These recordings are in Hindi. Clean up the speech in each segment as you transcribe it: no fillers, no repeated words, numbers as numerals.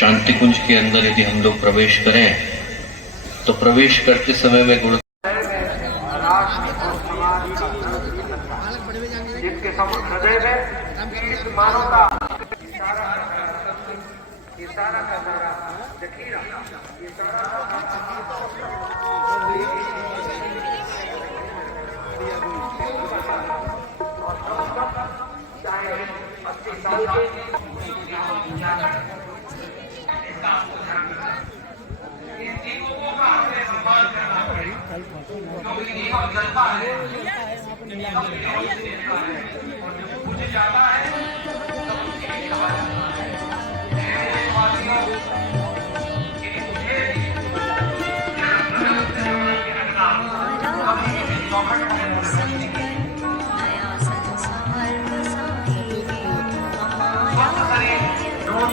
शांति कुंज के अंदर यदि हम लोग प्रवेश करें तो प्रवेश करते समय में गुण जिसके समुद्र हृदय में इस मानवता इशारा का द्वारा जखीरा चाहे 80 साल के मुझे जाता है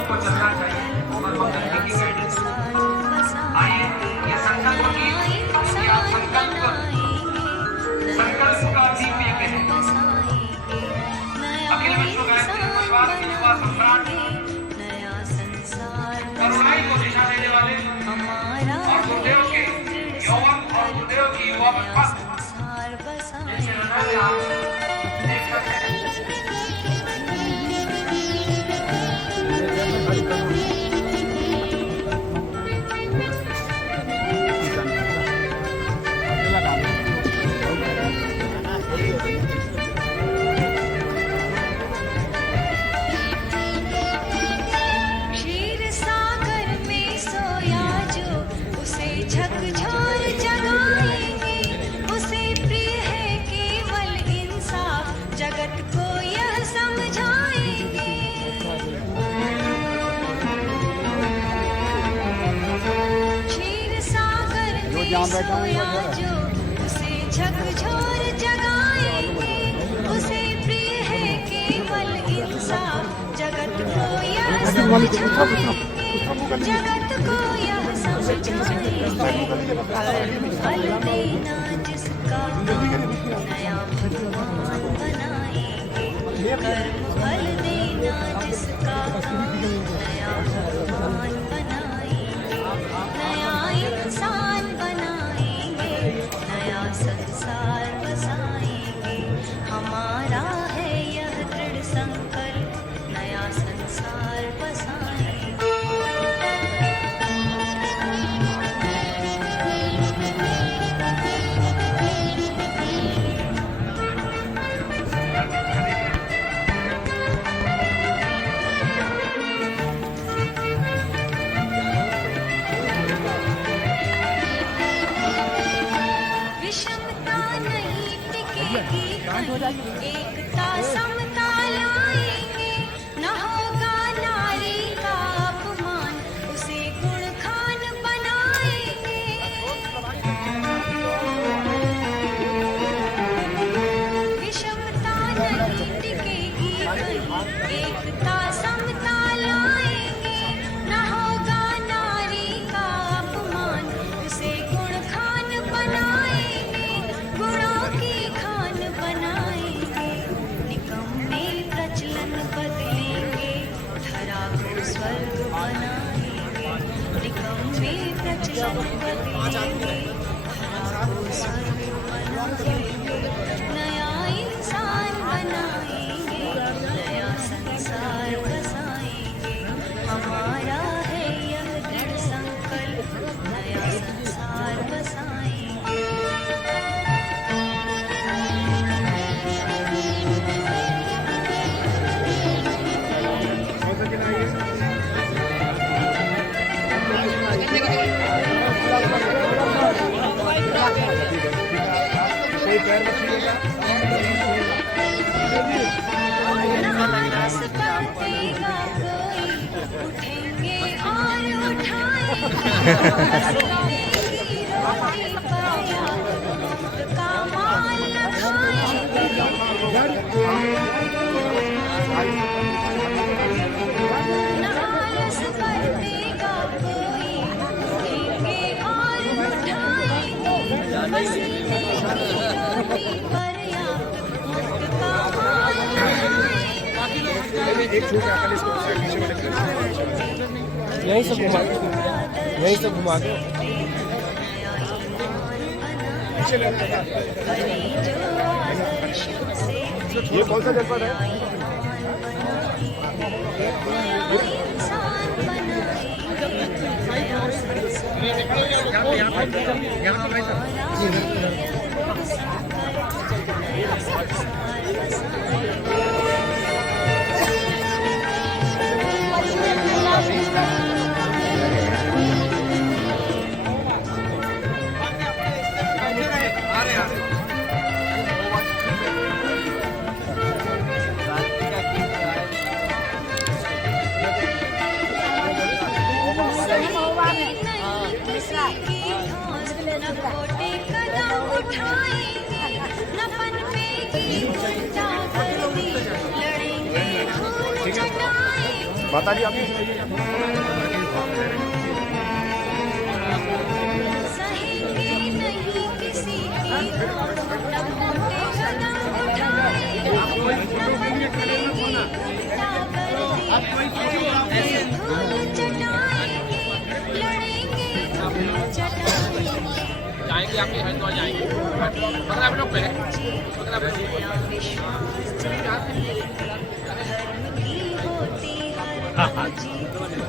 को चलना चाहिए आइए ये संकल्प की संकल्प का दीप एक है अखिल विश्व गायत्री परिवार विश्वास सम्राट करुणाई को दिशा देने वाले और गुरुदेव के यौवन और गुरुदेव की युवा भक्त जैसे नजर आप देख सकते हैं सोया जो उसे झकझोर जगाएंगे, उसे प्रिय है केवल इंसाफ, जगत को यह समझाएंगे, जगत को यह समझाएंगे, फल देना जिसका नया भगवान बनाएंगे, कर्म फल देना जिसका नया भगवान बनाएंगे, नया इंसान संसार बसाएंगे, हमारा है यह दृढ़ संकल्प, नया संसार बसाएंगे। एकता समता लाएंगे, न होगा नारी का अपमान, उसे गुण खान बनाएंगे। विषमता नहीं टिकेगी कहीं, एकता समता लाएंगे, न होगा नारी का अपमान, उसे गुण खान बनाएंगे, गुणों की खान बनाएंगे, निकम्मे प्रचलन बदलेंगे, धरा को स्वर्ग बनाएंगे, निकम्मे प्रचलन बदलेंगे, धरा को स्वर्ग बनाएंगे, नया इंसान बनाएंगे, नया संसार बसाएंगे, हमारा है यह दृढ़ संकल्प, नया संसार बसाएंगे। उठेंगे और उठाएंगे, का माल न खाएंगे, आलस बरतेगा कोई, उठेंगे और उठाएंगे, पसीने की रोटी पर्याप्त, मुफ्त का माल न खाएंगे, यहीं से घुमा यहीं से घुमा के ये कौन सा जनपद है? माता जी आप जाएंगे आपके हरिद्वार जाएंगे 15 मिनट पहले 15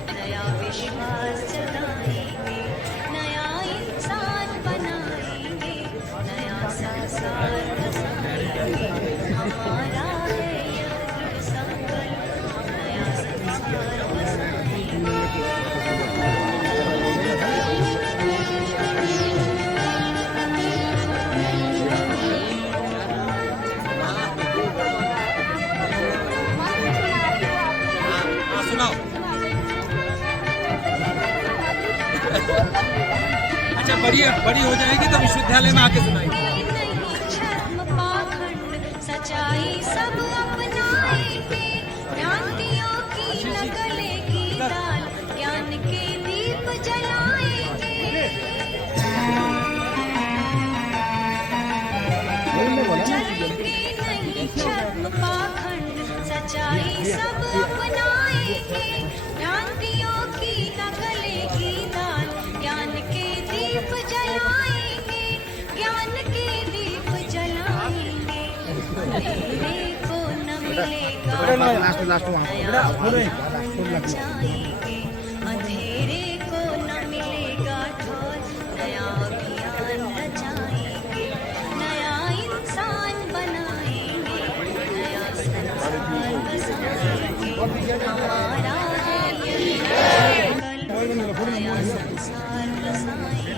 नया विश्वास जगाएंगे, नया इंसान बनाएंगे, नया संसार बसाएंगे। हमारा है यह दृढ़ संकल्प, नया संसार बसाएंगे। अच्छा बड़ी हो जाएगी तो विश्वविद्यालय में आके सुनाएंगे। शर्म पाखंड सच्चाई सब अपनाएंगे, भ्रांतियों की लगलेगी दाल, ज्ञान के दीप जलाएंगे। चलेंगे नहीं शर्म पाखंड सच्चाई सब अपनाएंगे, भ्रांतियों की लगलेगी दाल, ज्ञान के दीप जलाएंगे, ज्ञान के दीप जलाएंगे। अंधेरे को न मिलेगा नया बचाएंगे, अंधेरे को न मिलेगा ठोर, नया अभियान रचाएंगे, नया इंसान बनाएंगे, नया संसार बसाएंगे। हमारा है यही संकल्प, नया संसार बसाएंगे।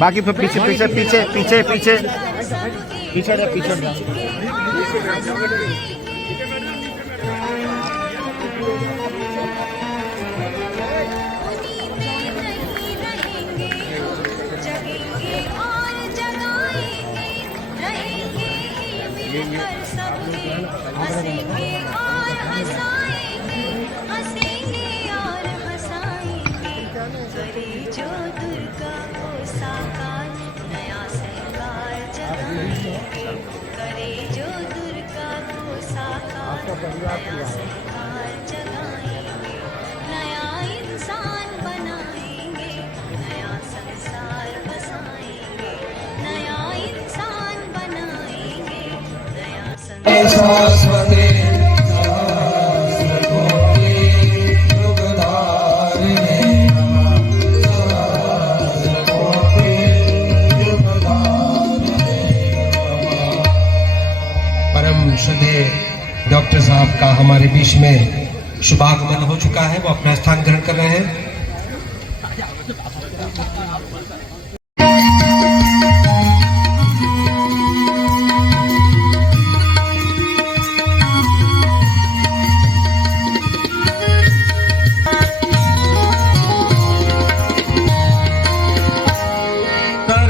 बाकी फिर पीछे पीछे पीछे पीछे पीछे पीछे रहे पीछे जगेंगे और जगाएंगे, रहेंगे मिलकर सबके, हंसेंगे और हंसाएंगे, हंसेंगे और हंसाएंगे। करे जो दुर्गा को साकार, नया सहकार जगाएंगे, करे जो दुर्गा को साकार, नया सहकार जगाएंगे, नया इंसान बनाएंगे, नया संसार बसाएंगे, नया इंसान बनाएंगे, नया संसार। परम श्रद्धेय डॉक्टर साहब का हमारे बीच में शुभागमन हो चुका है, वो अपना स्थान ग्रहण कर रहे हैं। कर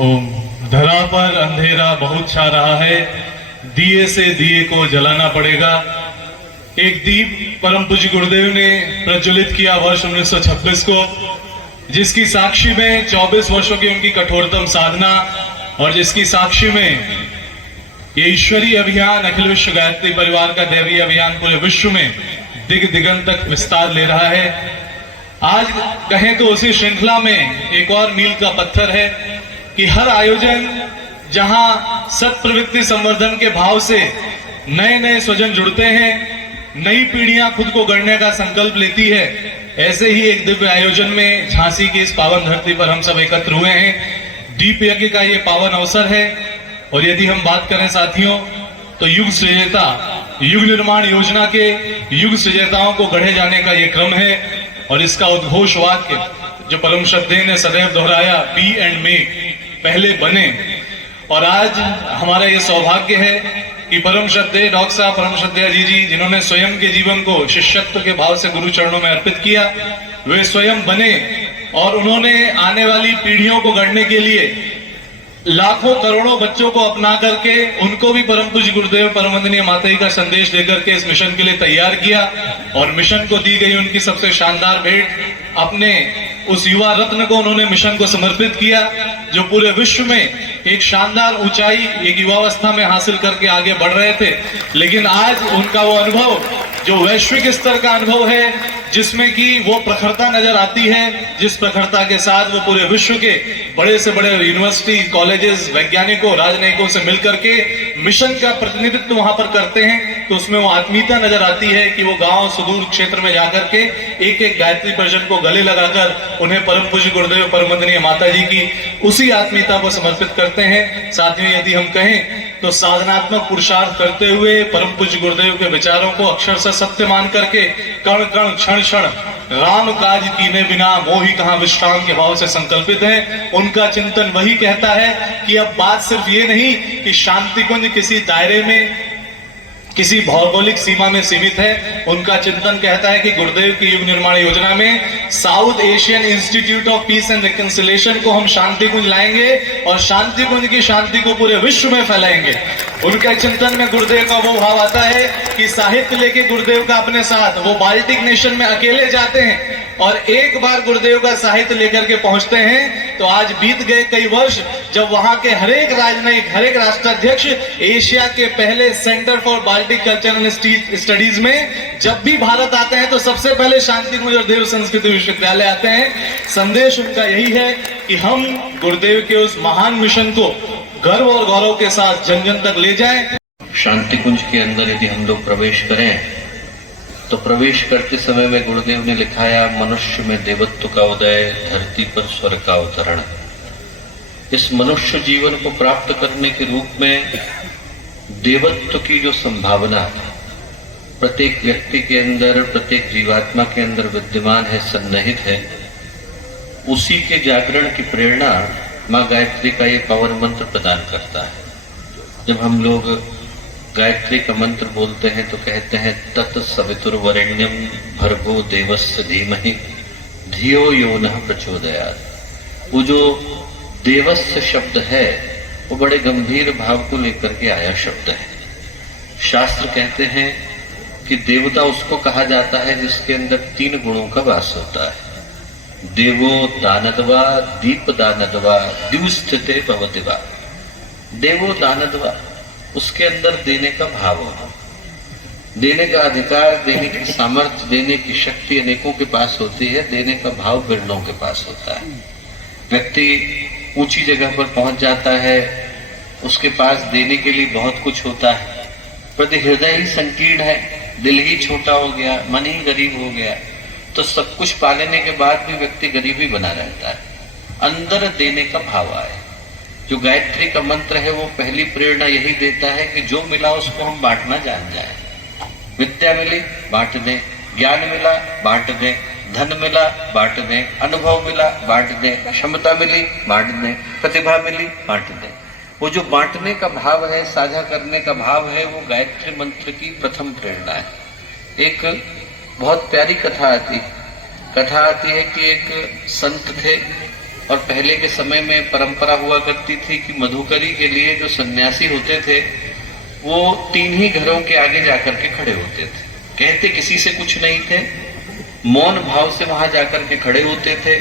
ओम। धरा पर अंधेरा बहुत छा रहा है, दिए से दिए को जलाना पड़ेगा। एक दीप परम पूज्य गुरुदेव ने प्रज्वलित किया वर्ष 1926 को, जिसकी साक्षी में 24 वर्षों की उनकी कठोरतम साधना और जिसकी साक्षी में ये ईश्वरीय अभियान अखिल विश्व गायत्री परिवार का दैवीय अभियान पूरे विश्व में दिग दिगंत तक विस्तार ले रहा है। आज कहें तो उसी श्रृंखला में एक और मील का पत्थर है कि हर आयोजन जहां सत प्रवृत्ति संवर्धन के भाव से नए नए स्वजन जुड़ते हैं, नई पीढ़ियां खुद को गढ़ने का संकल्प लेती है, ऐसे ही एक दिव्य आयोजन में झांसी की इस पावन धरती पर हम सब एकत्र हुए हैं। दीप यज्ञ का ये पावन अवसर है और यदि हम बात करें साथियों तो युग सृजता युग निर्माण योजना के युग सृजताओं को गढ़े जाने का ये क्रम है और इसका उद्घोष वाक्य जो परम श्रद्धेय ने सदैव दोहराया, बी एंड मेक, पहले बने। और आज हमारा ये सौभाग्य है कि परम श्रद्धेय डॉक्टर साहब परम श्रद्धेय जी जिन्होंने स्वयं के जीवन को शिष्यत्व के भाव से गुरु चरणों में अर्पित किया, वे स्वयं बने और उन्होंने आने वाली पीढ़ियों को गढ़ने के लिए लाखों करोड़ों बच्चों को अपना करके उनको भी परम पूज्य गुरुदेव परम वंदनीय माता जी का संदेश देकर के इस मिशन के लिए तैयार किया और मिशन को दी गई उनकी सबसे शानदार भेंट, अपने उस युवा रत्न को उन्होंने मिशन को समर्पित किया जो पूरे विश्व में एक शानदार ऊंचाई एक युवावस्था में हासिल करके आगे बढ़ रहे थे। लेकिन आज उनका वो अनुभव जो वैश्विक स्तर का अनुभव है, जिसमें कि वो प्रखरता नजर आती है, जिस प्रखरता के साथ वो पूरे विश्व के बड़े से बड़े यूनिवर्सिटी, कॉलेजेस, वैज्ञानिकों, राजनयिकों से मिलकर के मिशन का प्रतिनिधित्व वहां पर करते हैं, तो उसमें वो आत्मीयता नजर आती है कि वो गांव सुदूर क्षेत्र में जाकर के एक एक गायत्री परिजन को गले लगाकर उन्हें परम पूज्य गुरुदेव परम वंदनीय माता जी की उसी आत्मीयता को समर्पित करते हैं। साथियों, यदि हम कहें तो साधनात्मक पुरुषार्थ करते हुए परम पूज्य गुरुदेव के विचारों को अक्षरशः सत्य मान करके कण कण क्षण क्षण राम काज कीने बिना मोहि कहां विश्राम के भाव से संकल्पित है। उनका चिंतन वही कहता है कि अब बात सिर्फ ये नहीं कि शांति कुंज किसी दायरे में किसी भौगोलिक सीमा में सीमित है। उनका चिंतन कहता है कि गुरुदेव की युग निर्माण योजना में south Asian institute of peace and reconciliation को हम शांति कुंज लाएंगे और शांति कुंज की शांति को पूरे विश्व में फैलाएंगे। उनके चिंतन में गुरुदेव का वो भाव आता है कि साहित्य लेके गुरुदेव का अपने साथ वो बाल्टिक नेशन में अकेले जाते हैं और एक बार गुरुदेव का साहित्य लेकर के पहुंचते हैं तो आज बीत गए कई वर्ष जब वहां के हरेक राजनयिक, हरेक राष्ट्राध्यक्ष एशिया के पहले centre for Baltic cultural studies में जब भी भारत आते हैं तो सबसे पहले शांति कुंज और देव संस्कृति विश्वविद्यालय आते हैं। संदेश उनका यही है कि हम गुरुदेव के उस महान मिशन को गर्व और गौरव के साथ जन जन तक ले जाएं। शांति कुंज के अंदर यदि हम लोग प्रवेश करें तो प्रवेश करते समय में गुरुदेव ने लिखाया, मनुष्य में देवत्व का उदय, धरती पर स्वर्ग का अवतरण। इस मनुष्य जीवन को प्राप्त करने के रूप में देवत्व की जो संभावना प्रत्येक व्यक्ति के अंदर, प्रत्येक जीवात्मा के अंदर विद्यमान है, सन्निहित है, उसी के जागरण की प्रेरणा मां गायत्री का ये पावन मंत्र प्रदान करता है। जब हम लोग गायत्री का मंत्र बोलते हैं तो कहते हैं तत् सवितुर्वरेण्यम भर्गो देवस्य धीमहि धियो यो नः प्रचोदयात्। वो जो देवस्य शब्द है वो बड़े गंभीर भाव को लेकर के आया शब्द है। शास्त्र कहते हैं कि देवता उसको कहा जाता है जिसके अंदर 3 गुणों का वास होता है। देवो दानदवा दीप दानदवा दिवस्थिते भवदिवा। देवो दानदवा, उसके अंदर देने का भाव होना, देने का अधिकार, देने की सामर्थ्य, देने की शक्ति अनेकों के पास होती है, देने का भाव बिरलों के पास होता है। व्यक्ति ऊंची जगह पर पहुंच जाता है, उसके पास देने के लिए बहुत कुछ होता है, पर हृदय ही संकीर्ण है, दिल ही छोटा हो गया, मन ही गरीब हो गया, तो सब कुछ पा लेने के बाद भी व्यक्ति गरीब ही बना रहता है। अंदर देने का भाव आए। जो गायत्री का मंत्र है वो पहली प्रेरणा यही देता है कि जो मिला उसको हम बांटना जान जाए। विद्या मिली बांट दें, ज्ञान मिला बांट दें, धन मिला बांट दें, अनुभव मिला बांट दें, क्षमता मिली बांट दें, प्रतिभा मिली बांट दें। वो जो बांटने का भाव है, साझा करने का भाव है, वो गायत्री मंत्र की प्रथम प्रेरणा है। एक बहुत प्यारी कथा आती है कि एक संत थे, और पहले के समय में परंपरा हुआ करती थी कि मधुकरी के लिए जो सन्यासी होते थे वो 3 ही घरों के आगे जाकर के खड़े होते थे। कहते किसी से कुछ नहीं थे, मौन भाव से वहां जाकर के खड़े होते थे।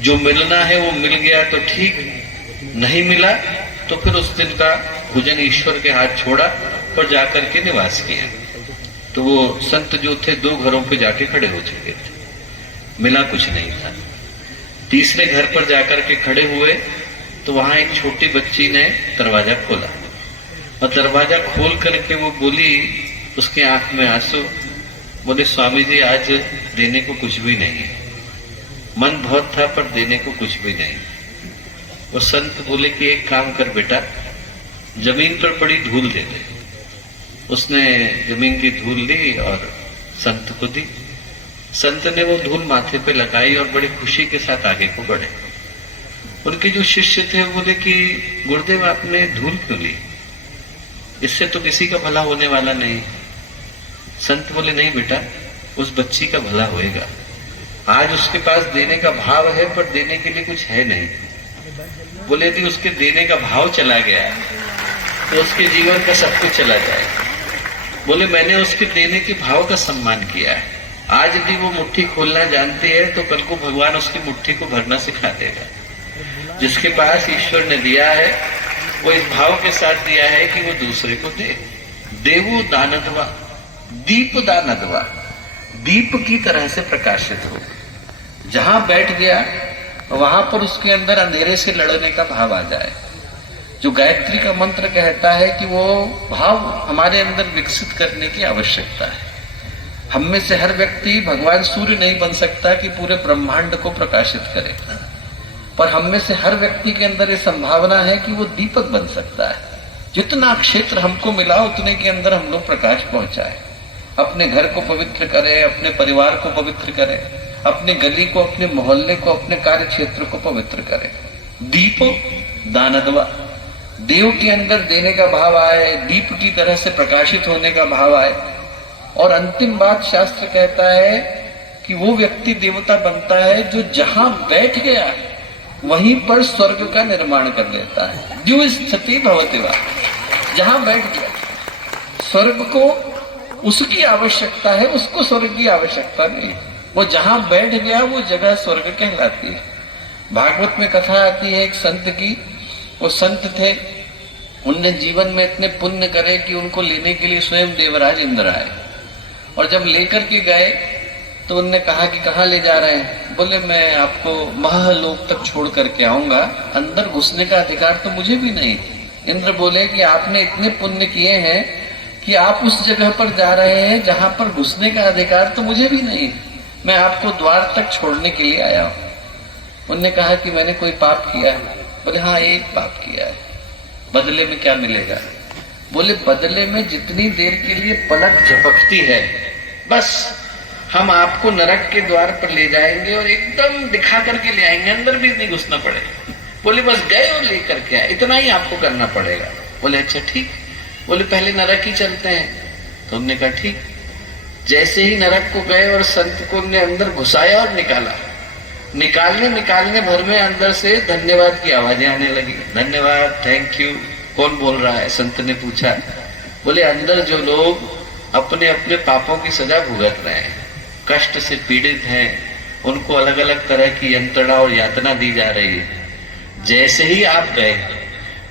जो मिलना है वो मिल गया तो ठीक, नहीं मिला तो फिर उस दिन का भोजन ईश्वर के हाथ छोड़ा और जाकर के निवास किया। तो वो संत जो थे 2 घरों पे जाके खड़े हो चुके थे, मिला कुछ नहीं था। तीसरे घर पर जाकर के खड़े हुए तो वहां एक छोटी बच्ची ने दरवाजा खोला और दरवाजा खोल करके वो बोली, उसके आंख में आंसू, बोले स्वामी जी आज देने को कुछ भी नहीं है, मन बहुत था पर देने को कुछ भी नहीं। वो संत बोले कि एक काम कर बेटा, जमीन पर पड़ी धूल दे दे। उसने जमीन की धूल ली और संत को दी। संत ने वो धूल माथे पे लगाई और बड़ी खुशी के साथ आगे को बढ़े। उनके जो शिष्य थे वो बोले कि गुरुदेव आपने धूल क्यों ली, इससे तो किसी का भला होने वाला नहीं। संत बोले नहीं बेटा, उस बच्ची का भला होएगा। आज उसके पास देने का भाव है पर देने के लिए कुछ है नहीं। बोले यदि उसके देने का भाव चला गया तो उसके जीवन का सब कुछ चला जाएगा। बोले मैंने उसके देने के भाव का सम्मान किया है। आज यदि वो मुट्ठी खोलना जानती है तो कल को भगवान उसकी मुट्ठी को भरना सिखा देगा। जिसके पास ईश्वर ने दिया है वो इस भाव के साथ दिया है कि वो दूसरे को दे। देवो दानदवा, दीप दानदवा, दीप की तरह से प्रकाशित हो। जहां बैठ गया वहां पर उसके अंदर अंधेरे से लड़ने का भाव आ जाए। जो गायत्री का मंत्र कहता है कि वो भाव हमारे अंदर विकसित करने की आवश्यकता है। हम में से हर व्यक्ति भगवान सूर्य नहीं बन सकता कि पूरे ब्रह्मांड को प्रकाशित करे, पर हम में से हर व्यक्ति के अंदर ये संभावना है कि वो दीपक बन सकता है। जितना क्षेत्र हमको मिला उतने के अंदर हम लोग प्रकाश पहुंचाए। अपने घर को पवित्र करें, अपने परिवार को पवित्र करें, अपने गली को, अपने मोहल्ले को, अपने कार्य क्षेत्र को पवित्र करें। दीपो दानदवा, देव के अंदर देने का भाव आए, दीप की तरह से प्रकाशित होने का भाव आए। और अंतिम बात शास्त्र कहता है कि वो व्यक्ति देवता बनता है जो जहां बैठ गया वहीं पर स्वर्ग का निर्माण कर लेता है। जो स्थिति भवति वा, जहां बैठ गया स्वर्ग को उसकी आवश्यकता है, उसको स्वर्ग की आवश्यकता नहीं। वो जहां बैठ गया वो जगह स्वर्ग कहलाती है। भागवत में कथा आती है एक संत की। वो संत थे, उनने जीवन में इतने पुण्य करे कि उनको लेने के लिए स्वयं देवराज इंद्र आए। और जब लेकर के गए तो उनने कहा कि कहाँ ले जा रहे हैं। बोले मैं आपको महलोक तक छोड़ करके आऊंगा, अंदर घुसने का अधिकार तो मुझे भी नहीं। इंद्र बोले कि आपने इतने पुण्य किए हैं कि आप उस जगह पर जा रहे हैं जहां पर घुसने का अधिकार तो मुझे भी नहीं, मैं आपको द्वार तक छोड़ने के लिए आया हूं। उनने कहा कि मैंने कोई पाप किया है। बोले हाँ एक पाप किया है, बदले में क्या मिलेगा। बोले बदले में जितनी देर के लिए पलक झपकती है बस हम आपको नरक के द्वार पर ले जाएंगे और एकदम दिखा करके ले आएंगे, अंदर भी नहीं घुसना पड़ेगा। बोले बस गए और लेकर के आए, इतना ही आपको करना पड़ेगा। बोले अच्छा ठीक। बोले पहले नरक ही चलते हैं। तो हमने कहा ठीक। जैसे ही नरक को गए और संत को ने अंदर घुसाया और निकाला, निकालने भर में अंदर से धन्यवाद की आवाजें आने लगी। धन्यवाद, थैंक यू। कौन बोल रहा है? संत ने पूछा। बोले अंदर जो लोग अपने अपने पापों की सजा भुगत रहे हैं, कष्ट से पीड़ित हैं, उनको अलग अलग तरह की यंत्रणा और यातना दी जा रही है। जैसे ही आप गए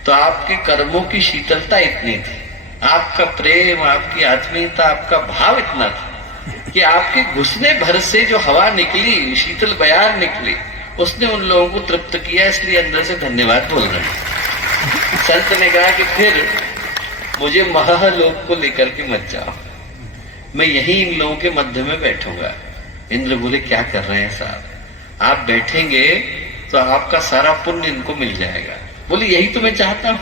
तो आपके कर्मों की शीतलता इतनी थी, आपका प्रेम, आपकी आत्मीयता, आपका भाव इतना था कि आपके घुसने भर से जो हवा निकली, शीतल बयार निकली, उसने उन लोगों को तृप्त किया। इसलिए अंदर से धन्यवाद बोल रहे हैं। संत ने कहा कि फिर मुझे महलोक को लेकर के मत जाओ, मैं यही इन लोगों के मध्य में बैठूंगा। इंद्र बोले क्या कर रहे हैं साहब, आप बैठेंगे तो आपका सारा पुण्य इनको मिल जाएगा। बोले यही तो मैं चाहता हूं,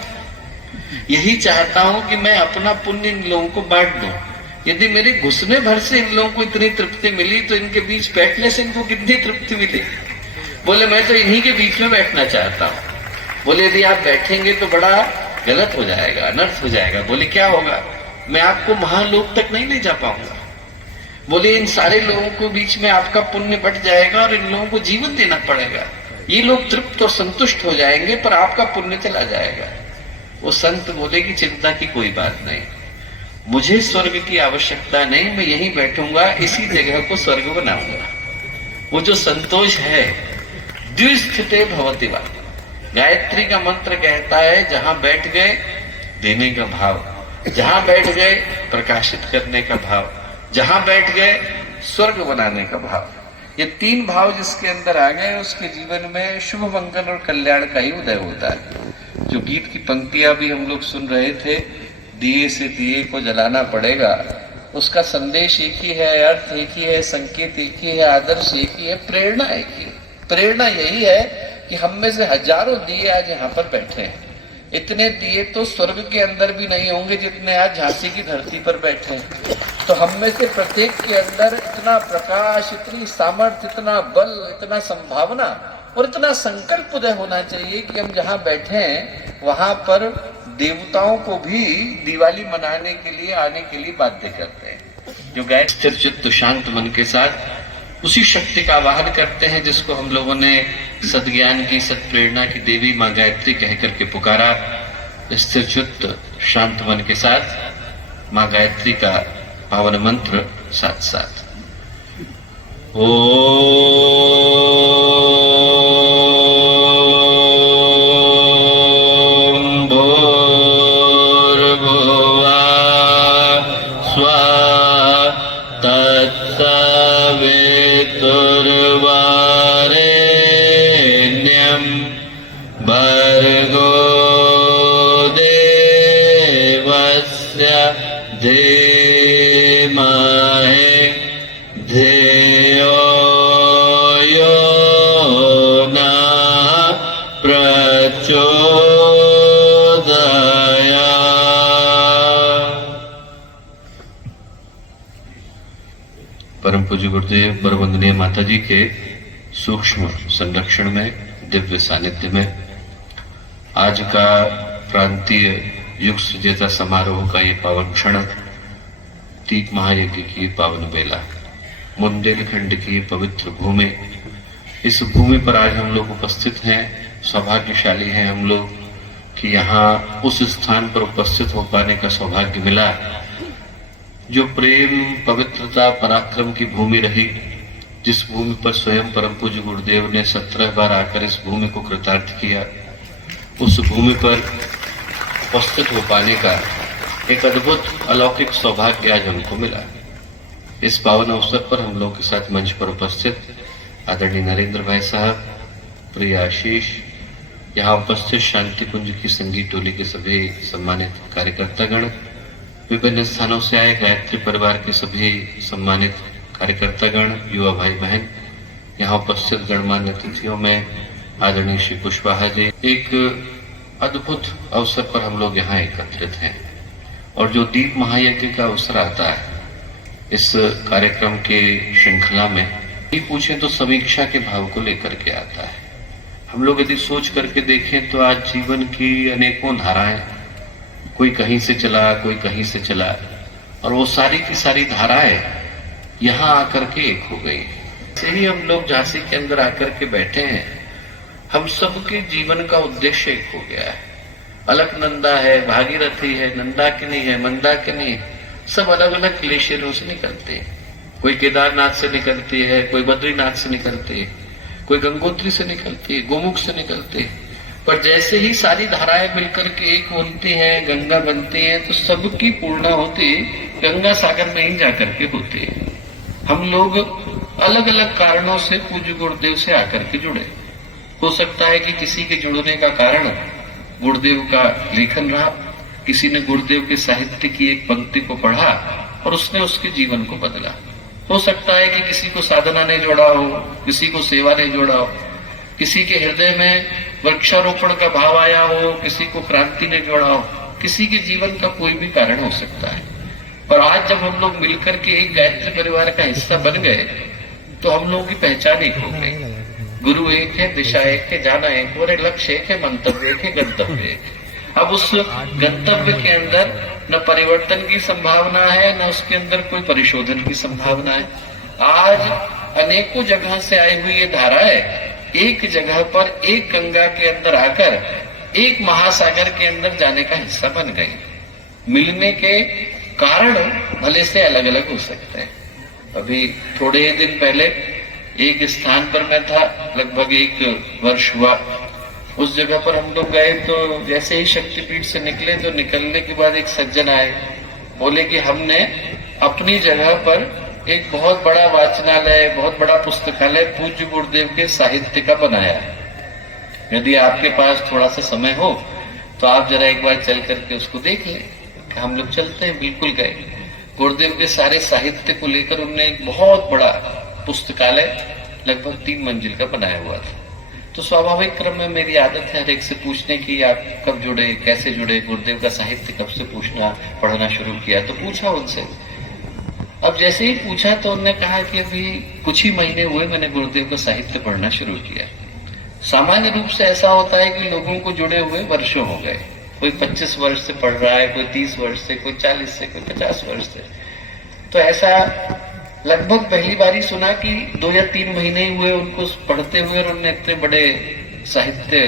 यही चाहता हूं कि मैं अपना पुण्य इन लोगों को बांट दूं। यदि मेरे घुसने भर से इन लोगों को इतनी तृप्ति मिली तो इनके बीच बैठने से इनको कितनी तृप्ति मिली। बोले मैं तो इन्हीं के बीच में बैठना चाहता हूं। बोले यदि आप बैठेंगे तो बड़ा गलत हो जाएगा, अनर्थ हो जाएगा। बोले क्या होगा? मैं आपको महालोक तक नहीं ले जा पाऊंगा। बोले इन सारे लोगों को बीच में आपका पुण्य बट जाएगा और इन लोगों को जीवन देना पड़ेगा। ये लोग तृप्त और संतुष्ट हो जाएंगे, पर आपका पुण्य चला जाएगा। वो संत बोले कि चिंता की कोई बात नहीं, मुझे स्वर्ग की आवश्यकता नहीं, मैं यहीं बैठूंगा, इसी जगह को स्वर्ग बनाऊंगा। वो जो संतोष है, द्विस्थिते भवति वा, गायत्री का मंत्र कहता है जहां बैठ गए देने का भाव, जहां बैठ गए प्रकाशित करने का भाव, जहां बैठ गए स्वर्ग बनाने का भाव। ये तीन भाव जिसके अंदर आ गए उसके जीवन में शुभ मंगल और कल्याण का ही उदय होता है। जो गीत की पंक्तियां भी हम लोग सुन रहे थे, दिए से दिए को जलाना पड़ेगा, उसका संदेश एक ही है, अर्थ एक ही है, संकेत एक ही है, आदर्श एक ही है, प्रेरणा एक ही है। प्रेरणा यही है कि हम में से हजारों दिए आज यहाँ पर बैठे हैं। इतने दिए तो स्वर्ग के अंदर भी नहीं होंगे जितने आज झांसी की धरती पर बैठे हैं। तो हम में से प्रत्येक के अंदर इतना प्रकाश, इतनी सामर्थ्य, इतना बल, इतना संभावना और इतना संकल्प उदय होना चाहिए कि हम जहाँ बैठे हैं वहां पर देवताओं को भी दिवाली मनाने के लिए आने के लिए बाध्य करते हैं। जो गाय स्थिर चित्त शांत मन के साथ उसी शक्ति का आवाहन करते हैं जिसको हम लोगों ने सद्ज्ञान की, सत्प्रेरणा की देवी मां गायत्री कह करके पुकारा। स्थिर चित्त शांत मन के साथ मां गायत्री का पावन मंत्र साथ साथ परम पूज्य गुरुदेव परवंदनीय माता जी के सूक्ष्म संरक्षण में, दिव्य सानिध्य में आज का प्रांतीय युग सुजेता समारोह का ये पावन क्षण, दीप महायज्ञ की पावन बेला, बुंदेलखंड की पवित्र भूमि, इस भूमि पर आज हम लोग उपस्थित हैं। सौभाग्यशाली हैं हम लोग कि यहाँ उस स्थान पर उपस्थित हो पाने का सौभाग्य मिला जो प्रेम, पवित्रता, पराक्रम की भूमि रही, जिस भूमि पर स्वयं परम पूज्य गुरुदेव ने 17 बार आकर इस भूमि को कृतार्थ किया। उस भूमि पर उपस्थित हो पाने का एक अद्भुत अलौकिक सौभाग्य आज हमको मिला। इस पावन अवसर पर हम लोग के साथ मंच पर उपस्थित आदरणीय नरेंद्र भाई साहब, प्रिय आशीष, यहाँ उपस्थित शांति कुंज की संगीत टोली के सभी सम्मानित कार्यकर्तागण, विभिन्न स्थानों से आए गायत्री परिवार के सभी सम्मानित कार्यकर्तागण, युवा भाई बहन, यहाँ उपस्थित गणमान्य अतिथियों में आदरणीय श्री कुशवाहा जी। एक अद्भुत अवसर पर हम लोग यहाँ एकत्रित हैं और जो दीप महायज्ञ का अवसर आता है इस कार्यक्रम के श्रृंखला में, ये पूछें तो समीक्षा के भाव को लेकर के आता है। हम लोग यदि सोच करके देखें तो आज जीवन की अनेकों धाराएं, कोई कहीं से चला, कोई कहीं से चला, और वो सारी की सारी धाराएं यहाँ आकर के एक हो गई। ऐसे ही हम लोग झांसी के अंदर आकर के बैठे हैं, हम सबके जीवन का उद्देश्य एक हो गया है। अलकनंदा है, भागीरथी है, नंदाकिनी है, मंदाकिनी है, सब अलग अलग ग्लेशियरों से निकलते हैं। कोई केदारनाथ से निकलती है, कोई बद्रीनाथ से निकलती है, कोई गंगोत्री से निकलती है, गोमुख से निकलती है। पर जैसे ही सारी धाराएं मिलकर के एक बनती हैं, गंगा बनती है, तो सबकी पूर्णा होती गंगा सागर में ही जाकर के होती है। हम लोग अलग अलग कारणों से पूज्य गुरुदेव से आकर के जुड़े। हो सकता है कि किसी के जुड़ने का कारण गुरुदेव का लेखन रहा, किसी ने गुरुदेव के साहित्य की एक पंक्ति को पढ़ा और उसने उसके जीवन को बदला। हो सकता है कि किसी को साधना ने जोड़ा हो, किसी को सेवा ने जोड़ा हो, किसी के हृदय में वृक्षारोपण का भाव आया हो, किसी को क्रांति ने जोड़ा हो, किसी के जीवन का कोई भी कारण हो सकता है। पर आज जब हम लोग मिलकर के एक गायत्री परिवार का हिस्सा बन गए तो हम लोगों की पहचान एक हो गई। गुरु एक है, दिशा एक है, जाना एक और लक्ष्य एक है, मंतव्य एक है, गंतव्य एक है। अब उस गंतव्य के अंदर न परिवर्तन की संभावना है, न उसके अंदर कोई परिशोधन की संभावना है। आज अनेकों जगह से आई हुई ये धाराएं एक जगह पर एक गंगा के अंदर आकर एक महासागर के अंदर जाने का हिस्सा बन गई। मिलने के कारण भले से अलग अलग हो सकते हैं। अभी थोड़े ही दिन पहले एक स्थान पर मैं था, लगभग 1 वर्ष हुआ। उस जगह पर हम लोग गए तो जैसे ही शक्तिपीठ से निकले तो निकलने के बाद एक सज्जन आए, बोले कि हमने अपनी जगह पर एक बहुत बड़ा वाचनालय, बहुत बड़ा पुस्तकालय पूज्य गुरुदेव के साहित्य का बनाया है। यदि आपके पास थोड़ा सा समय हो तो आप जरा एक बार चल करके उसको देख लें। हम लोग चलते हैं। बिल्कुल गए। गुरुदेव के सारे साहित्य को लेकर उन्होंने एक बहुत बड़ा पुस्तकालय लगभग 3 मंजिल का बनाया हुआ था। तो स्वाभाविक क्रम में मेरी आदत है हर एक से पूछने की, आप कब जुड़े, कैसे जुड़े, गुरुदेव का साहित्य कब से पढ़ना शुरू किया। तो पूछा उनसे। अब जैसे ही पूछा तो उन्होंने कहा कि अभी कुछ ही महीने हुए मैंने गुरुदेव का साहित्य पढ़ना शुरू किया। सामान्य रूप से ऐसा होता है कि लोगों को जुड़े हुए वर्षों हो गए। कोई 25 वर्ष से पढ़ रहा है, कोई 30 वर्ष से, कोई 40 से, कोई 50 वर्ष से। तो ऐसा लगभग पहली बारी सुना कि 2 या 3 महीने ही हुए उनको पढ़ते हुए, और उन्होंने इतने बड़े साहित्य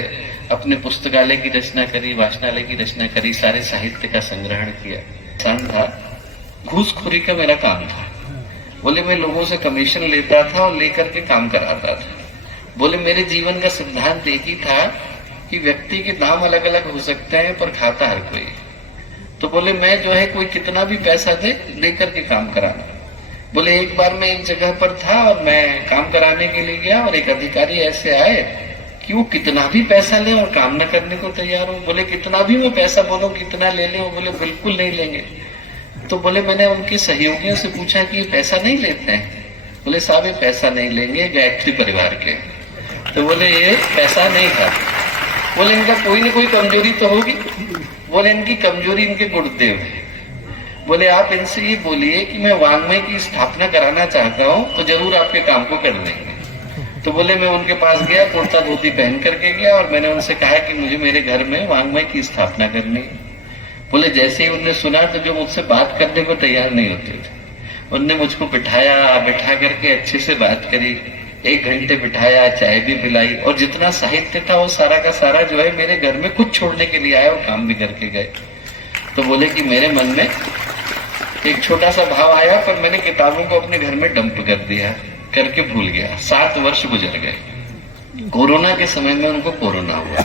अपने पुस्तकालय की रचना करी, वाचनालय की रचना करी, सारे साहित्य का संग्रहण किया। इंसान था, घूसखोरी का मेरा काम था। बोले मैं लोगों से कमीशन लेता था और लेकर के काम कराता था। बोले मेरे जीवन का सिद्धांत एक ही था कि व्यक्ति के दाम अलग अलग हो सकते हैं पर खाता हर कोई। तो बोले मैं जो है कोई कितना भी पैसा दे करके काम कराना। बोले एक बार मैं एक जगह पर था और मैं काम कराने के लिए गया और एक अधिकारी ऐसे आए कि वो कितना भी पैसा ले और काम न करने को तैयार हो। बोले कितना भी मैं पैसा बोलूं कितना ले लें, बोले बिल्कुल नहीं लेंगे। तो बोले मैंने उनके सहयोगियों से पूछा कि ये पैसा नहीं लेते हैं। बोले साहब ये पैसा नहीं लेंगे, गायत्री परिवार के। तो बोले ये पैसा नहीं खाते। बोले इनका कोई ना कोई कमजोरी तो होगी। बोले इनकी कमजोरी इनके गुरुदेव है। बोले आप इनसे ये बोलिए कि मैं वाङ्मय की स्थापना कराना चाहता हूँ तो जरूर आपके काम को कर देंगे। तो बोले मैं उनके पास गया, कुर्ता धोती पहन करके गया और मैंने उनसे कहा कि मुझे मेरे घर में वाङ्मय की स्थापना करनी है। बोले जैसे ही उन्होंने सुना तो जो मुझसे बात करने को तैयार नहीं होते थे, उनने मुझको बिठा करके अच्छे से बात करी। 1 घंटे बिठाया, चाय भी पिलाई और जितना साहित्य था वो सारा का सारा जो है मेरे घर में कुछ छोड़ने के लिए आया और काम भी करके गए। तो बोले कि मेरे मन में एक छोटा सा भाव आया पर मैंने किताबों को अपने घर में डंप कर दिया, करके भूल गया। 7 वर्ष गुजर गए। कोरोना के समय में उनको कोरोना हुआ।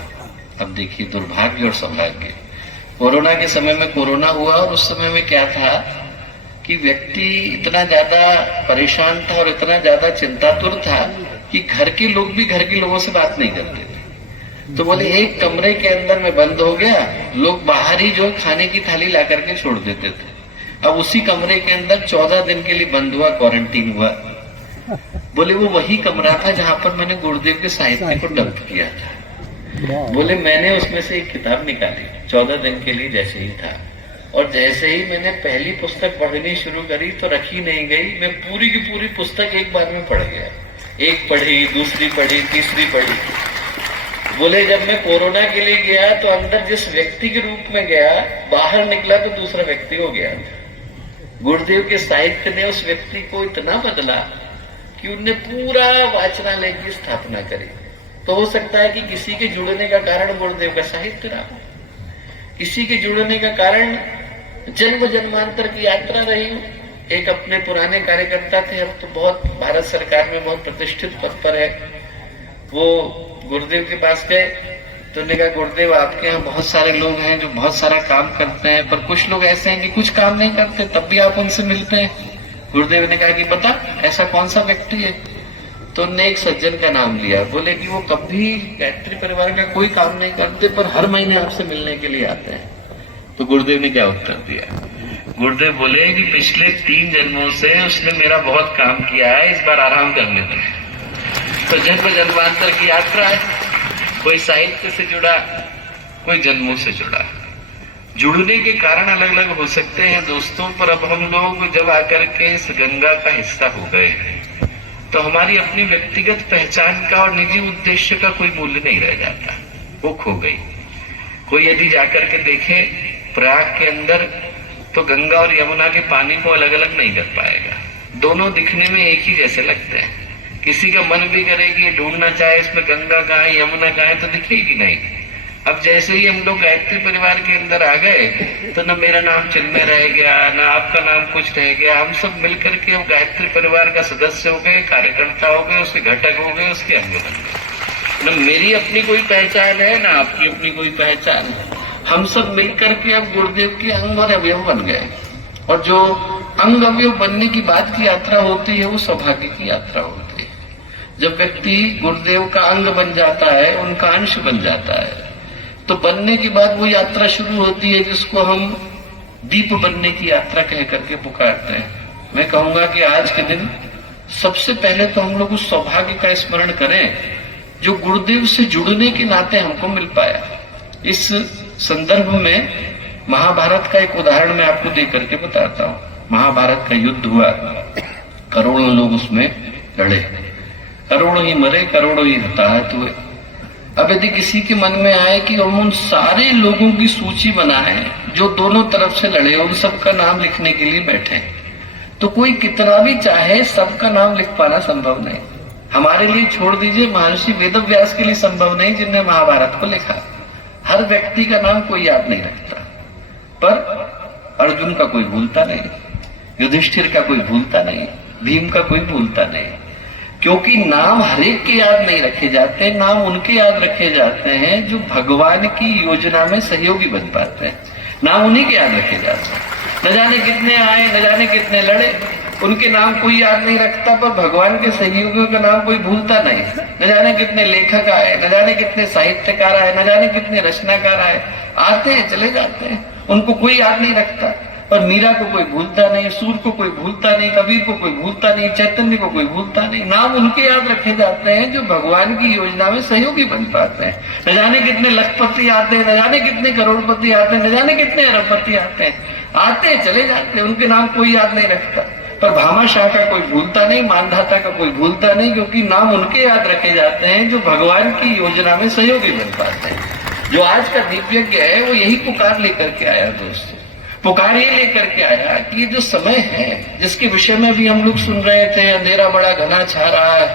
अब देखिए दुर्भाग्य और सौभाग्य। कोरोना के समय में कोरोना हुआ और उस समय में क्या था कि व्यक्ति इतना ज्यादा परेशान था और इतना ज्यादा चिंतातुर था कि घर के लोग भी घर के लोगों से बात नहीं करते थे। तो बोले एक कमरे के अंदर में बंद हो गया, लोग बाहर ही जो खाने की थाली ला करके छोड़ देते थे। अब उसी कमरे के अंदर 14 दिन के लिए बंद हुआ, क्वारंटीन हुआ। बोले वो वही कमरा था जहां पर मैंने गुरुदेव के साहित्य को डंप किया था। बोले मैंने उसमें से एक किताब निकाली 14 दिन के लिए जैसे ही था, और जैसे ही मैंने पहली पुस्तक पढ़नी शुरू करी तो रखी नहीं गई। मैं पूरी की पूरी पुस्तक एक बार में पढ़ गया। एक पढ़ी, दूसरी पढ़ी, तीसरी पढ़ी। बोले जब मैं कोरोना के लिए गया तो अंदर जिस व्यक्ति के रूप में गया, बाहर निकला तो दूसरा व्यक्ति हो गया। गुरुदेव के साहित्य ने उस व्यक्ति को इतना बदला कि उनने पूरा वाचनालय की स्थापना करी। तो हो सकता है कि किसी के जुड़ने का कारण गुरुदेव का साहित्य रहा, किसी के जुड़ने का कारण जन्म जन्मांतर की यात्रा रही। एक अपने पुराने कार्यकर्ता थे, अब तो बहुत भारत सरकार में बहुत प्रतिष्ठित पद पर है, वो गुरुदेव के पास गए तो उन्होंने कहा गुरुदेव आपके यहाँ बहुत सारे लोग हैं जो बहुत सारा काम करते हैं, पर कुछ लोग ऐसे हैं कि कुछ काम नहीं करते, तब भी आप उनसे मिलते हैं। गुरुदेव ने कहा कि बता ऐसा कौन सा व्यक्ति है। तो उन्होंने एक सज्जन का नाम लिया। बोले कि वो कभी गायत्री परिवार का कोई काम नहीं करते पर हर महीने आपसे मिलने के लिए आते हैं। तो गुरुदेव ने क्या उत्तर दिया? गुरुदेव बोले कि पिछले 3 जन्मों से उसने मेरा बहुत काम किया है, इस बार आराम करने दो। तो जन्म जन्मांतर की यात्रा है, कोई साहित्य से जुड़ा, कोई जन्मों से जुड़ा। जुड़ने के कारण अलग अलग हो सकते हैं दोस्तों, पर अब हम लोग जब आकर के इस गंगा का हिस्सा हो गए तो हमारी अपनी व्यक्तिगत पहचान का और निजी उद्देश्य का कोई मूल्य नहीं रह जाता, वो खो गई। कोई यदि जाकर के देखे प्रयाग के अंदर तो गंगा और यमुना के पानी को अलग अलग नहीं कर पाएगा। दोनों दिखने में एक ही जैसे लगते हैं, किसी का मन भी करे कि ये ढूंढना चाहे इसमें गंगा कहाँ है, यमुना कहाँ है, तो दिखेगी नहीं। अब जैसे ही हम लोग गायत्री परिवार के अंदर आ गए तो न मेरा नाम चिन्ह में रह गया, न आपका नाम कुछ रह गया। हम सब मिलकर के अब गायत्री परिवार का सदस्य हो गए, कार्यकर्ता हो गए, उसके घटक हो गए, उसके अंग बन गए। न मेरी अपनी कोई पहचान है, न आपकी अपनी कोई पहचान है। हम सब मिलकर के अब गुरुदेव के अंग और अवयव बन गए। और जो अंग अवयव बनने की बात की यात्रा होती है वो सौभाग्य की यात्रा होती है। जब व्यक्ति गुरुदेव का अंग बन जाता है, उनका अंश बन जाता है, तो बनने के बाद वो यात्रा शुरू होती है जिसको हम दीप बनने की यात्रा कह करके पुकारते हैं। मैं कहूंगा कि आज के दिन सबसे पहले तो हम लोग उस सौभाग्य का स्मरण करें जो गुरुदेव से जुड़ने के नाते हमको मिल पाया। इस संदर्भ में महाभारत का एक उदाहरण मैं आपको दे करके बताता हूँ। महाभारत का युद्ध हुआ, करोड़ों लोग उसमें लड़े, करोड़ों ही मरे, करोड़ों ही हताहत हुए। अब यदि किसी के मन में आए कि हम उन सारे लोगों की सूची बनाएं जो दोनों तरफ से लड़े, उन सबका नाम लिखने के लिए बैठे, तो कोई कितना भी चाहे सबका नाम लिख पाना संभव नहीं। हमारे लिए छोड़ दीजिए, महर्षि वेदव्यास के लिए संभव नहीं जिन्होंने महाभारत को लिखा। हर व्यक्ति का नाम कोई याद नहीं रखता, पर अर्जुन का कोई भूलता नहीं, युधिष्ठिर का कोई भूलता नहीं, भीम का कोई भूलता नहीं, क्योंकि नाम हरेक के याद नहीं रखे जाते। नाम उनके याद रखे जाते हैं जो भगवान की योजना में सहयोगी बन पाते हैं। नाम उन्हीं के याद रखे जाते हैं। न जाने कितने आए, न जाने कितने लड़े, उनके नाम कोई याद नहीं रखता, पर भगवान के सहयोगियों का नाम कोई भूलता नहीं। न जाने कितने लेखक आए, न जाने कितने साहित्यकार आए, न जाने कितने रचनाकार आए, आते हैं चले जाते हैं, उनको कोई याद नहीं रखता। पर मीरा को कोई भूलता नहीं, सूर को कोई भूलता नहीं, कबीर को कोई भूलता नहीं, चैतन्य को कोई भूलता नहीं। नाम उनके याद रखे जाते हैं जो भगवान की योजना में सहयोगी बन पाते हैं। न जाने कितने लखपति आते हैं, न जाने कितने करोड़पति आते हैं, न जाने कितने अरबपति आते हैं, आते हैं चले जाते हैं, उनके नाम कोई याद नहीं रखता। पर भामाशाह का कोई भूलता नहीं, मानधाता का कोई भूलता नहीं, क्योंकि नाम उनके याद रखे जाते हैं जो भगवान की योजना में सहयोगी बन पाते हैं। जो आज का दिव्यज्ञ है वो यही पुकार लेकर के आया दोस्तों। पुकार ये लेकर के आया कि ये जो समय है जिसके विषय में भी हम लोग सुन रहे थे, अंधेरा बड़ा घना छा रहा है,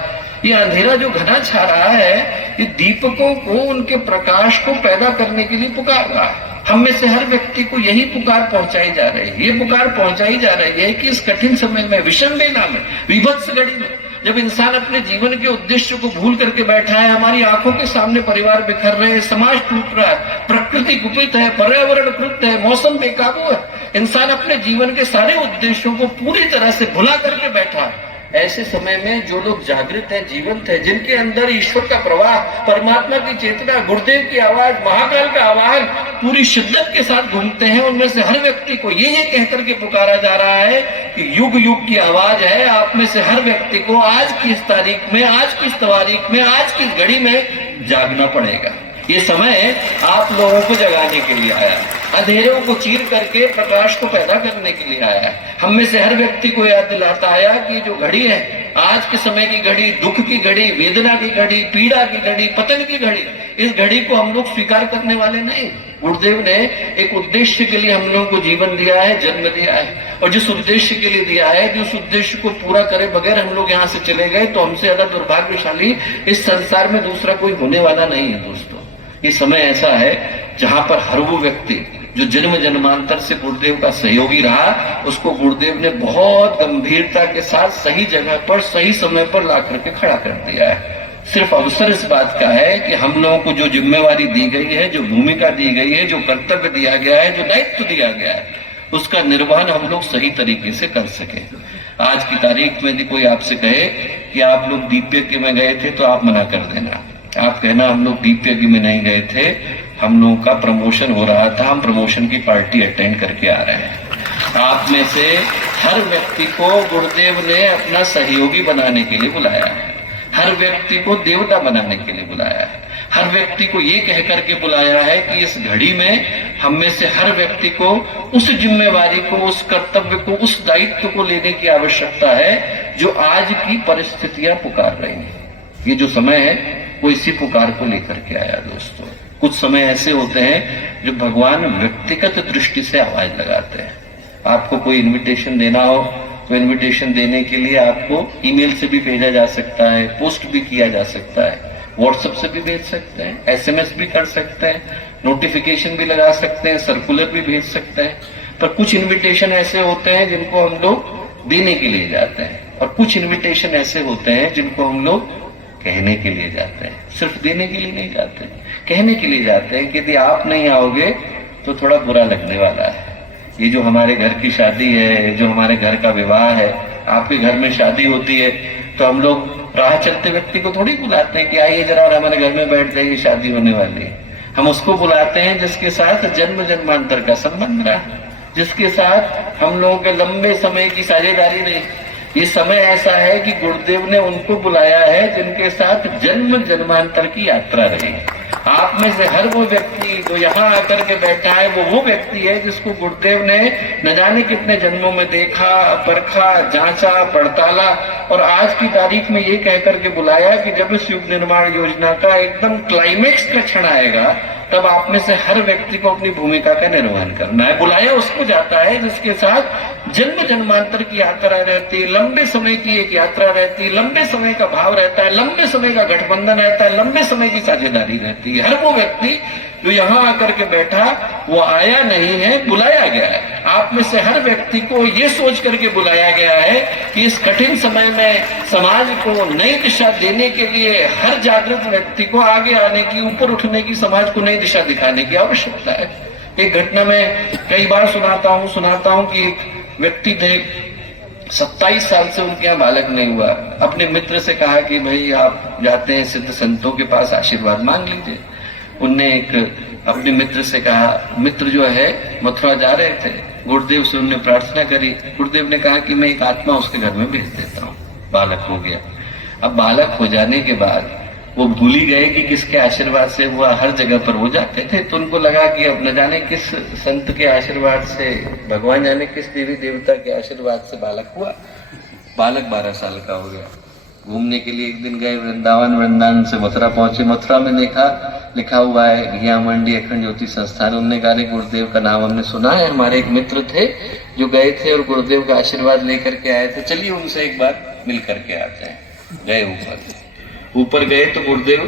ये अंधेरा जो घना छा रहा है ये दीपकों को, उनके प्रकाश को पैदा करने के लिए पुकार रहा है। हम में से हर व्यक्ति को यही पुकार पहुंचाई जा रही है। ये पुकार पहुंचाई जा रही है कि इस कठिन समय में, विषम बेला में, विभत्स घड़ी में, जब इंसान अपने जीवन के उद्देश्य को भूल करके बैठा है, हमारी आंखों के सामने परिवार बिखर रहे हैं, समाज टूट रहा है, प्रकृति कुपित है, पर्यावरण क्रुद्ध है, मौसम बेकाबू है, इंसान अपने जीवन के सारे उद्देश्यों को पूरी तरह से भुला करके बैठा है। ऐसे समय में जो लोग जागृत हैं, जीवंत हैं, जिनके अंदर ईश्वर का प्रवाह, परमात्मा की चेतना, गुरुदेव की आवाज, महाकाल का आवाहन पूरी शिद्दत के साथ घूमते हैं, उनमें से हर व्यक्ति को ये कहकर के पुकारा जा रहा है कि युग युग की आवाज है। आप में से हर व्यक्ति को आज की इस तारीख में, आज की इस तारीख में, आज की इस घड़ी में जागना पड़ेगा। ये समय आप लोगों को जगाने के लिए आया, अंधेरों को चीर करके प्रकाश को पैदा करने के लिए आया है। हम में से हर व्यक्ति को याद दिलाता आया कि जो घड़ी है, आज के समय की घड़ी, दुख की घड़ी, वेदना की घड़ी, पीड़ा की घड़ी, पतन की घड़ी, इस घड़ी को हम लोग स्वीकार करने वाले नहीं। गुरुदेव ने एक उद्देश्य के लिए हम लोगों को जीवन दिया है, जन्म दिया है, और जिस उद्देश्य के लिए दिया है, जिस उद्देश्य को पूरा करे बगैर हम लोग यहाँ से चले गए तो हमसे ज्यादा दुर्भाग्यशाली इस संसार में दूसरा कोई होने वाला नहीं है दोस्तों। ये समय ऐसा है जहां पर हर वो व्यक्ति जो जन्म जन्मांतर से गुरुदेव का सहयोगी रहा, उसको गुरुदेव ने बहुत गंभीरता के साथ सही जगह पर, सही समय पर ला करके खड़ा कर दिया है। सिर्फ अवसर इस बात का है कि हम लोगों को जो जिम्मेवारी दी गई है, जो भूमिका दी गई है, जो कर्तव्य दिया गया है, जो दायित्व दिया गया है, उसका निर्वहन हम लोग सही तरीके से कर सके। आज की तारीख में यदि कोई आपसे कहे कि आप लोग दीपयज्ञ में गए थे तो आप मना कर देना। आप कहना हम लोग दीपयज्ञ में नहीं गए थे, हम लोगों का प्रमोशन हो रहा था, हम प्रमोशन की पार्टी अटेंड करके आ रहे हैं। आप में से हर व्यक्ति को गुरुदेव ने अपना सहयोगी बनाने के लिए बुलाया है, हर व्यक्ति को देवता बनाने के लिए बुलाया है, हर व्यक्ति को ये कह करके बुलाया है कि इस घड़ी में हम में से हर व्यक्ति को उस जिम्मेवारी को, उस कर्तव्य को, उस दायित्व को लेने की आवश्यकता है जो आज की परिस्थितियां पुकार रही हैं। ये जो समय है वो इसी पुकार को लेकर के आया दोस्तों। कुछ समय ऐसे होते हैं जो भगवान व्यक्तिगत दृष्टि से आवाज लगाते हैं। आपको कोई इनविटेशन देना हो तो इनविटेशन देने के लिए आपको ईमेल से भी भेजा जा सकता है, पोस्ट भी किया जा सकता है, व्हाट्सएप से भी भेज सकते हैं, एसएमएस भी कर सकते हैं, नोटिफिकेशन भी लगा सकते हैं, सर्कुलर भी भेज सकते हैं। पर कुछ इनविटेशन ऐसे होते हैं जिनको हम लोग देने के लिए जाते हैं, और कुछ इनविटेशन ऐसे होते हैं जिनको हम लोग कहने के लिए जाते हैं। सिर्फ देने के लिए नहीं जाते, कहने के लिए जाते हैं कि यदि आप नहीं आओगे तो थोड़ा बुरा लगने वाला है। ये जो हमारे घर की शादी है, जो हमारे घर का विवाह है, आपके घर में शादी होती है तो हम लोग राह चलते व्यक्ति को थोड़ी बुलाते हैं कि आइए जरा और हमारे घर में बैठ जाइए, शादी होने वाली है। हम उसको बुलाते हैं जिसके साथ जन्म जन्मांतर का संबंध रहा, जिसके साथ हम लोगों के लंबे समय की साझेदारी रही। ये समय ऐसा है कि गुरुदेव ने उनको बुलाया है जिनके साथ जन्म जन्मांतर की यात्रा रही। आप में से हर वो व्यक्ति जो यहाँ आकर के बैठा है वो व्यक्ति है जिसको गुरुदेव ने न जाने कितने जन्मों में देखा, परखा, जांचा, पड़ताला, और आज की तारीख में ये कहकर के बुलाया कि जब इस युग निर्माण योजना का एकदम क्लाइमेक्स का क्षण आएगा तब आप में से हर व्यक्ति को अपनी भूमिका का निर्वहन करना है। बुलाया उसको जाता है जिसके साथ जन्म जन्मांतर की यात्रा रहती है, लंबे समय की एक यात्रा रहती है, लंबे समय का भाव रहता है, लंबे समय का गठबंधन रहता है, लंबे समय की साझेदारी रहती है। हर वो व्यक्ति जो यहाँ आकर के बैठा वो आया नहीं है, बुलाया गया है। आप में से हर व्यक्ति को ये सोच करके बुलाया गया है कि इस कठिन समय में समाज को नई दिशा देने के लिए हर जागृत व्यक्ति को आगे आने की, ऊपर उठने की, समाज को नई दिशा दिखाने की आवश्यकता है। एक घटना में कई बार सुनाता हूं कि एक व्यक्ति थे, 27 साल से उनके यहाँ बालक नहीं हुआ। अपने मित्र से कहा कि भाई आप जाते हैं सिद्ध संतों के पास, आशीर्वाद मांग लीजिए। उनने एक अपने मित्र से कहा, मित्र जो है मथुरा जा रहे थे, गुरुदेव से उन्होंने प्रार्थना करी। गुरुदेव ने कहा कि मैं एक आत्मा उसके घर में भेज देता हूँ। बालक हो गया। अब बालक हो जाने के बाद वो भूल ही गए कि किसके आशीर्वाद से हुआ। हर जगह पर वो जाते थे, तो उनको लगा कि अब न जाने किस संत के आशीर्वाद से, भगवान जाने किस देवी देवता के आशीर्वाद से बालक हुआ। बालक 12 साल का हो गया। घूमने के लिए एक दिन गए वृंदावन से मथुरा पहुंचे। मथुरा में देखा लिखा हुआ है घिया मंडी अखंड ज्योति संस्थान। उन्होंने कहा गुरुदेव का नाम हमने सुना है, हमारे एक मित्र थे जो गए थे और गुरुदेव का आशीर्वाद लेकर के आए थे, चलिए उनसे एक बार मिल करके आते हैं। गए ऊपर गए तो गुरुदेव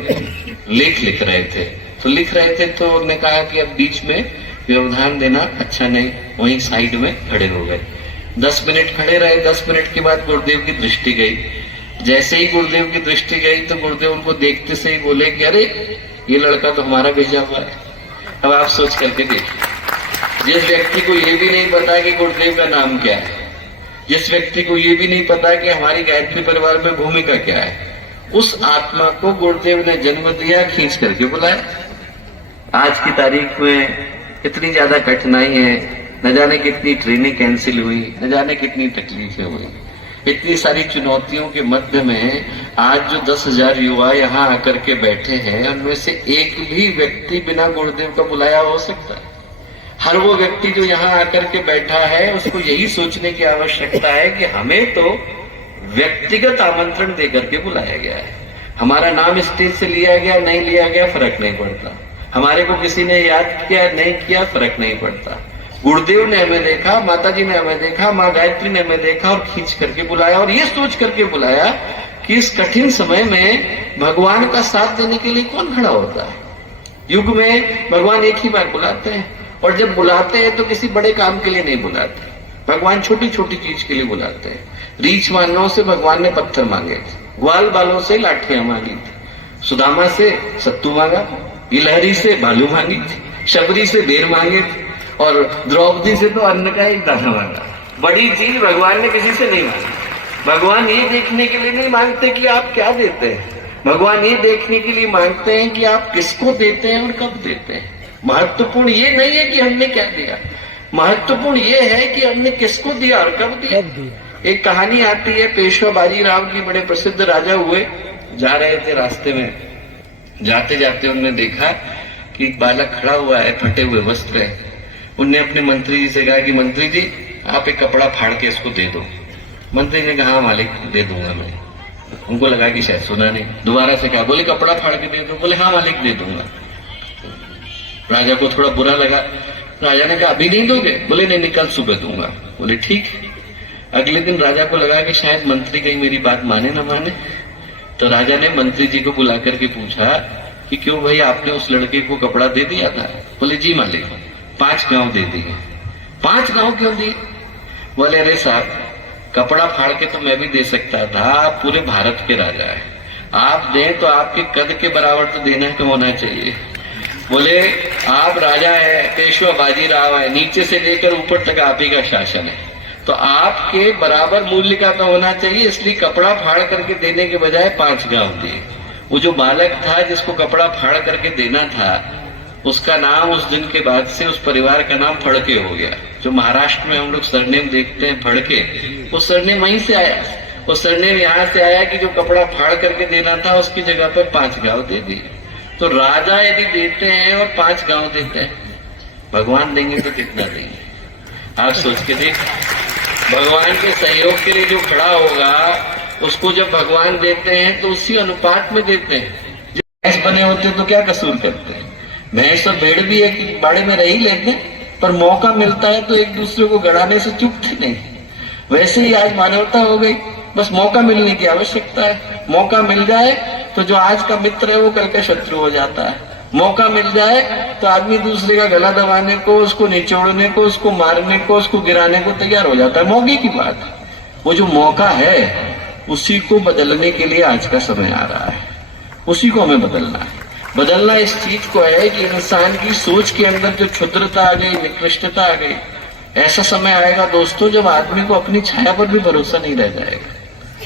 लेख लिख रहे थे, तो उन्होंने कहा कि अब बीच में व्यवधान देना अच्छा नहीं, वहीं साइड में खड़े हो गए। 10 मिनट खड़े रहे। 10 मिनट के बाद गुरुदेव की दृष्टि गई। जैसे ही गुरुदेव की दृष्टि गई तो गुरुदेव उनको देखते से ही बोले कि अरे ये लड़का तो हमारा भेजा हुआ है। अब आप सोच करके देखिए, जिस व्यक्ति को ये भी नहीं पता कि गुरुदेव का नाम क्या है, जिस व्यक्ति को ये भी नहीं पता कि हमारी गायत्री परिवार में भूमिका क्या है, उस आत्मा को गुरुदेव ने जन्म दिया, खींच करके बुलाया। आज की तारीख में इतनी ज्यादा कठिनाई है, न जाने कितनी ट्रेनें कैंसिल हुई, न जाने कितनी तकलीफें हुई। इतनी सारी चुनौतियों के मध्य में आज जो 10,000 युवा यहाँ आकर के बैठे हैं, उनमें से एक भी व्यक्ति बिना गुरुदेव का बुलाया हो सकता है। हर वो व्यक्ति जो यहाँ आकर के बैठा है उसको यही सोचने की आवश्यकता है कि हमें तो व्यक्तिगत आमंत्रण देकर के बुलाया गया है। हमारा नाम स्टेज से लिया गया नहीं लिया गया फर्क नहीं पड़ता, हमारे को किसी ने याद किया नहीं किया फर्क नहीं पड़ता। गुरुदेव ने हमें देखा, माता जी ने हमें देखा, माँ गायत्री ने हमें देखा और खींच करके बुलाया, और ये सोच करके बुलाया कि इस कठिन समय में भगवान का साथ देने के लिए कौन खड़ा होता है। युग में भगवान एक ही बार बुलाते हैं, और जब बुलाते हैं तो किसी बड़े काम के लिए नहीं बुलाते। भगवान छोटी छोटी चीज के लिए बुलाते हैं। रीछ वालों से भगवान ने पत्थर मांगे थे, ग्वाल बालों से लाठियां मांगी थी, सुदामा से सत्तू मांगा, गिलहरी से भालू मांगी थी, शबरी से बेर मांगे थे, और द्रौपदी से तो अन्न का एक दाना मांगा। बड़ी चीज भगवान ने किसी से नहीं मांगी। भगवान ये देखने के लिए नहीं मांगते कि आप क्या देते हैं, भगवान ये देखने के लिए मांगते हैं कि आप किसको देते हैं और कब देते हैं। महत्वपूर्ण ये नहीं है कि हमने क्या दिया, महत्वपूर्ण ये है कि हमने किसको दिया और कब दिया। एक कहानी आती है, पेशवा बाजीराव की, बड़े प्रसिद्ध राजा हुए, जा रहे थे, रास्ते में जाते जाते उन्होंने देखा कि एक बालक खड़ा हुआ है, फटे हुए वस्त्र है। उनने अपने मंत्री जी से कहा कि मंत्री जी आप एक कपड़ा फाड़ के इसको दे दो। मंत्री ने कहा मालिक दे दूंगा मैं। उनको लगा कि शायद सुना नहीं, दोबारा से कहा, बोले कपड़ा फाड़ के दे दो, बोले हाँ मालिक दे दूंगा। राजा को थोड़ा बुरा लगा, राजा ने कहा अभी नहीं दोगे, बोले नहीं कल सुबह दूंगा। बोले ठीक। अगले दिन राजा को लगा कि शायद मंत्री कहीं मेरी बात माने ना माने, तो राजा ने मंत्री जी को बुला करके पूछा कि क्यों भाई आपने उस लड़के को कपड़ा दे दिया था? बोले जी मालिक 5 गांव दे दिए। 5 गांव क्यों दिए? बोले अरे साहब कपड़ा फाड़ के तो मैं भी दे सकता था, आप पूरे भारत के राजा है, आप दें तो आपके कद के बराबर तो देना तो होना चाहिए। बोले आप राजा है, पेशवा बाजीराव है, नीचे से लेकर ऊपर तक आप ही का शासन है, तो आपके बराबर मूल्य का तो होना चाहिए, इसलिए कपड़ा फाड़ करके देने के बजाय 5 गांव दिए। वो जो बालक था जिसको कपड़ा फाड़ करके देना था, उसका नाम उस दिन के बाद से उस परिवार का नाम फड़के हो गया। जो महाराष्ट्र में हम लोग सरनेम देखते हैं फड़के, वो सरनेम वहीं से आया। वो सरनेम यहाँ से आया कि जो कपड़ा फाड़ करके देना था उसकी जगह पर 5 गांव दे दिए। तो राजा यदि देते हैं और 5 गांव देते हैं, भगवान देंगे तो कितना देंगे? आप सोच के देख, भगवान के सहयोग के लिए जो खड़ा होगा उसको जब भगवान देते हैं तो उसी अनुपात में देते हैं। जब भैंस बने होते तो क्या कसूर करते हैं? भैंस और भेड़ भी एक बाड़े में रह ही लेते हैं, पर मौका मिलता है तो एक दूसरे को गड़ाने से चूकते नहीं। वैसे ही आज मानवता हो गई, बस मौका मिलने की आवश्यकता है। मौका मिल जाए तो जो आज का मित्र है वो कल का शत्रु हो जाता है। मौका मिल जाए तो आदमी दूसरे का गला दबाने को, उसको निचोड़ने को, उसको मारने को, उसको गिराने को तैयार हो जाता है। मौके की बात है। वो जो मौका है उसी को बदलने के लिए आज का समय आ रहा है, उसी को हमें बदलना है। बदलना इस चीज को है कि इंसान की सोच के अंदर जो क्षुद्रता आ गई, निकृष्टता आ गई, ऐसा समय आएगा दोस्तों जब आदमी को अपनी छाया पर भी भरोसा नहीं रह जाएगा।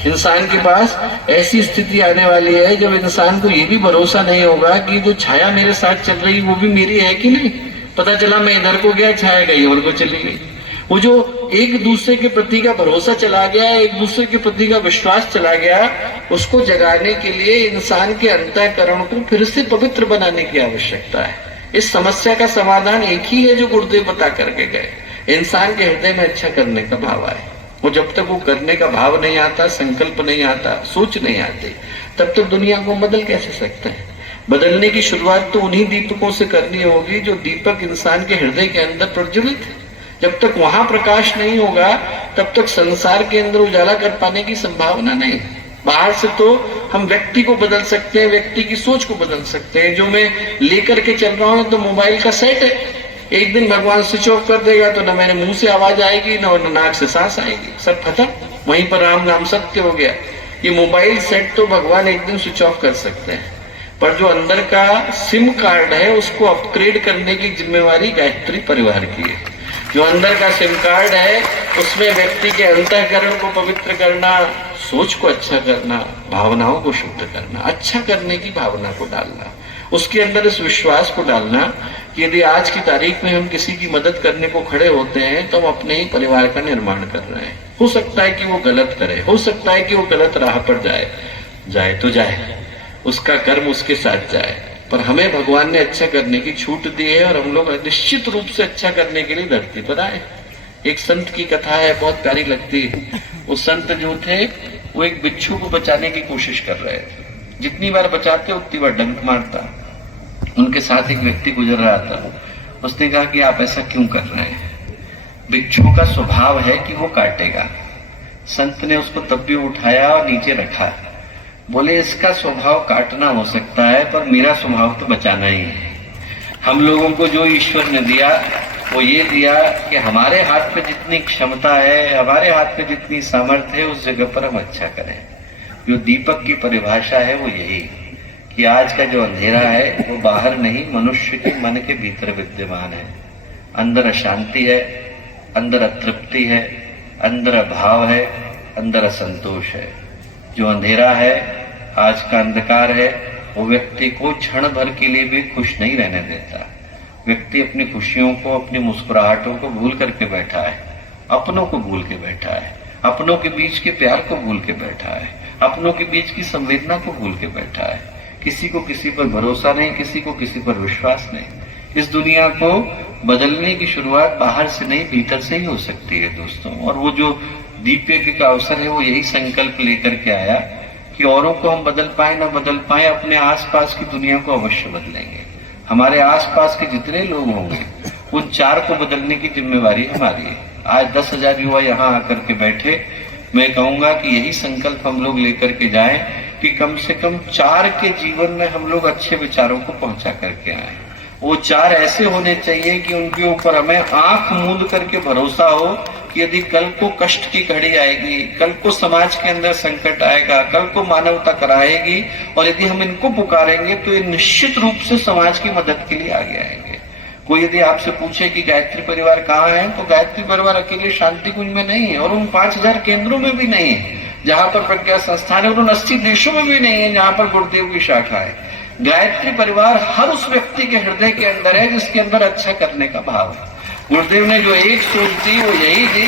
इंसान के पास ऐसी स्थिति आने वाली है जब इंसान को ये भी भरोसा नहीं होगा कि जो छाया मेरे साथ चल रही वो भी मेरी है कि नहीं। पता चला मैं इधर को गया, छाया गई और को चली गई। वो जो एक दूसरे के प्रति का भरोसा चला गया, एक दूसरे के प्रति का विश्वास चला गया, उसको जगाने के लिए इंसान के अंतःकरण को फिर से पवित्र बनाने की आवश्यकता है। इस समस्या का समाधान एक ही है जो गुरुदेव बता करके गए। इंसान के हृदय में अच्छा करने का भाव आए। वो जब तक वो करने का भाव नहीं आता, संकल्प नहीं आता, सोच नहीं आती, तब तक दुनिया को बदल कैसे सकते हैं? बदलने की शुरुआत तो उन्हीं दीपकों से करनी होगी जो दीपक इंसान के हृदय के अंदर प्रज्वलित है। जब तक वहां प्रकाश नहीं होगा तब तक संसार के अंदर उजाला कर पाने की संभावना नहीं। बाहर से तो हम व्यक्ति को बदल सकते हैं, व्यक्ति की सोच को बदल सकते हैं। जो मैं लेकर के चल रहा हूं तो मोबाइल का सेट है, एक दिन भगवान स्विच ऑफ कर देगा तो न मेरे मुंह से आवाज आएगी न नाक से सांस आएगी, सब खत्म। वहीं पर राम नाम सत्य हो गया। ये मोबाइल सेट तो भगवान एक दिन स्विच ऑफ कर सकते हैं, पर जो अंदर का सिम कार्ड है उसको अपग्रेड करने की जिम्मेवारी गायत्री परिवार की है। जो अंदर का सिम कार्ड है उसमें व्यक्ति के अंतःकरण को पवित्र करना, सोच को अच्छा करना, भावनाओं को शुद्ध करना, अच्छा करने की भावना को डालना, उसके अंदर इस विश्वास को डालना कि यदि आज की तारीख में हम किसी की मदद करने को खड़े होते हैं तो हम अपने ही परिवार का निर्माण कर रहे हैं। हो सकता है कि वो गलत करे, हो सकता है कि वो गलत राह पर जाए तो जाए, उसका कर्म उसके साथ जाए, पर हमें भगवान ने अच्छा करने की छूट दी है और हम लोग निश्चित रूप से अच्छा करने के लिए धरती पर आए। एक संत की कथा है, बहुत प्यारी लगती है। वो संत जो थे वो एक बिच्छू को बचाने की कोशिश कर रहे थे। जितनी बार बचाते उतनी बार डंक मारता। उनके साथ एक व्यक्ति गुजर रहा था, उसने कहा कि आप ऐसा क्यों कर रहे हैं? बिच्छू का स्वभाव है कि वो काटेगा। संत ने उसको तब भी उठाया और नीचे रखा। बोले इसका स्वभाव काटना हो सकता है पर मेरा स्वभाव तो बचाना ही है। हम लोगों को जो ईश्वर ने दिया वो ये दिया कि हमारे हाथ में जितनी क्षमता है, हमारे हाथ में जितनी सामर्थ्य है, उस जगह पर हम अच्छा करें। जो दीपक की परिभाषा है वो यही कि आज का जो अंधेरा है वो बाहर नहीं, मनुष्य के मन के भीतर विद्यमान है। अंदर अशांति है, अंदर अतृप्ति है, अंदर अभाव है, अंदर असंतोष है। जो अंधेरा है, आज का अंधकार है, वो व्यक्ति को क्षण भर के लिए भी खुश नहीं रहने देता। व्यक्ति अपनी खुशियों को, अपनी मुस्कुराहटों को भूल करके बैठा है, अपनों को भूल के बैठा है, अपनों के बीच के प्यार को भूल के बैठा है, अपनों के बीच की संवेदना को भूल के बैठा है। किसी को किसी पर भरोसा नहीं, किसी को किसी पर विश्वास नहीं। इस दुनिया को बदलने की शुरुआत बाहर से नहीं, भीतर से ही हो सकती है दोस्तों। और वो जो दीपक का अवसर है वो यही संकल्प लेकर के आया कि औरों को हम बदल पाए ना बदल पाए, अपने आसपास की दुनिया को अवश्य बदलेंगे। हमारे आसपास के जितने लोग होंगे उन 4 को बदलने की जिम्मेवारी हमारी है। आज 10,000 युवा यहाँ आकर के बैठे। मैं कहूंगा कि यही संकल्प हम लोग लेकर के जाएं कि कम से कम 4 के जीवन में हम लोग अच्छे विचारों को पहुंचा करके आए। वो 4 ऐसे होने चाहिए कि उनके ऊपर हमें आंख मूंद करके भरोसा हो कि यदि कल को कष्ट की घड़ी आएगी, कल को समाज के अंदर संकट आएगा, कल को मानवता कराएगी, और यदि हम इनको पुकारेंगे तो ये निश्चित रूप से समाज की मदद के लिए आगे आएंगे। कोई यदि आपसे पूछे कि गायत्री परिवार कहाँ है, तो गायत्री परिवार अकेले शांति कुंज में नहीं है, और उन 5,000 केंद्रों में भी नहीं है जहां पर प्रज्ञा संस्थान है, और उन 80 देशों में भी नहीं है जहां पर गुरुदेव की शाखा है। गायत्री परिवार हर उस व्यक्ति के हृदय के अंदर है जिसके अंदर अच्छा करने का भाव है। गुरुदेव ने जो एक सोच दी वो यही थी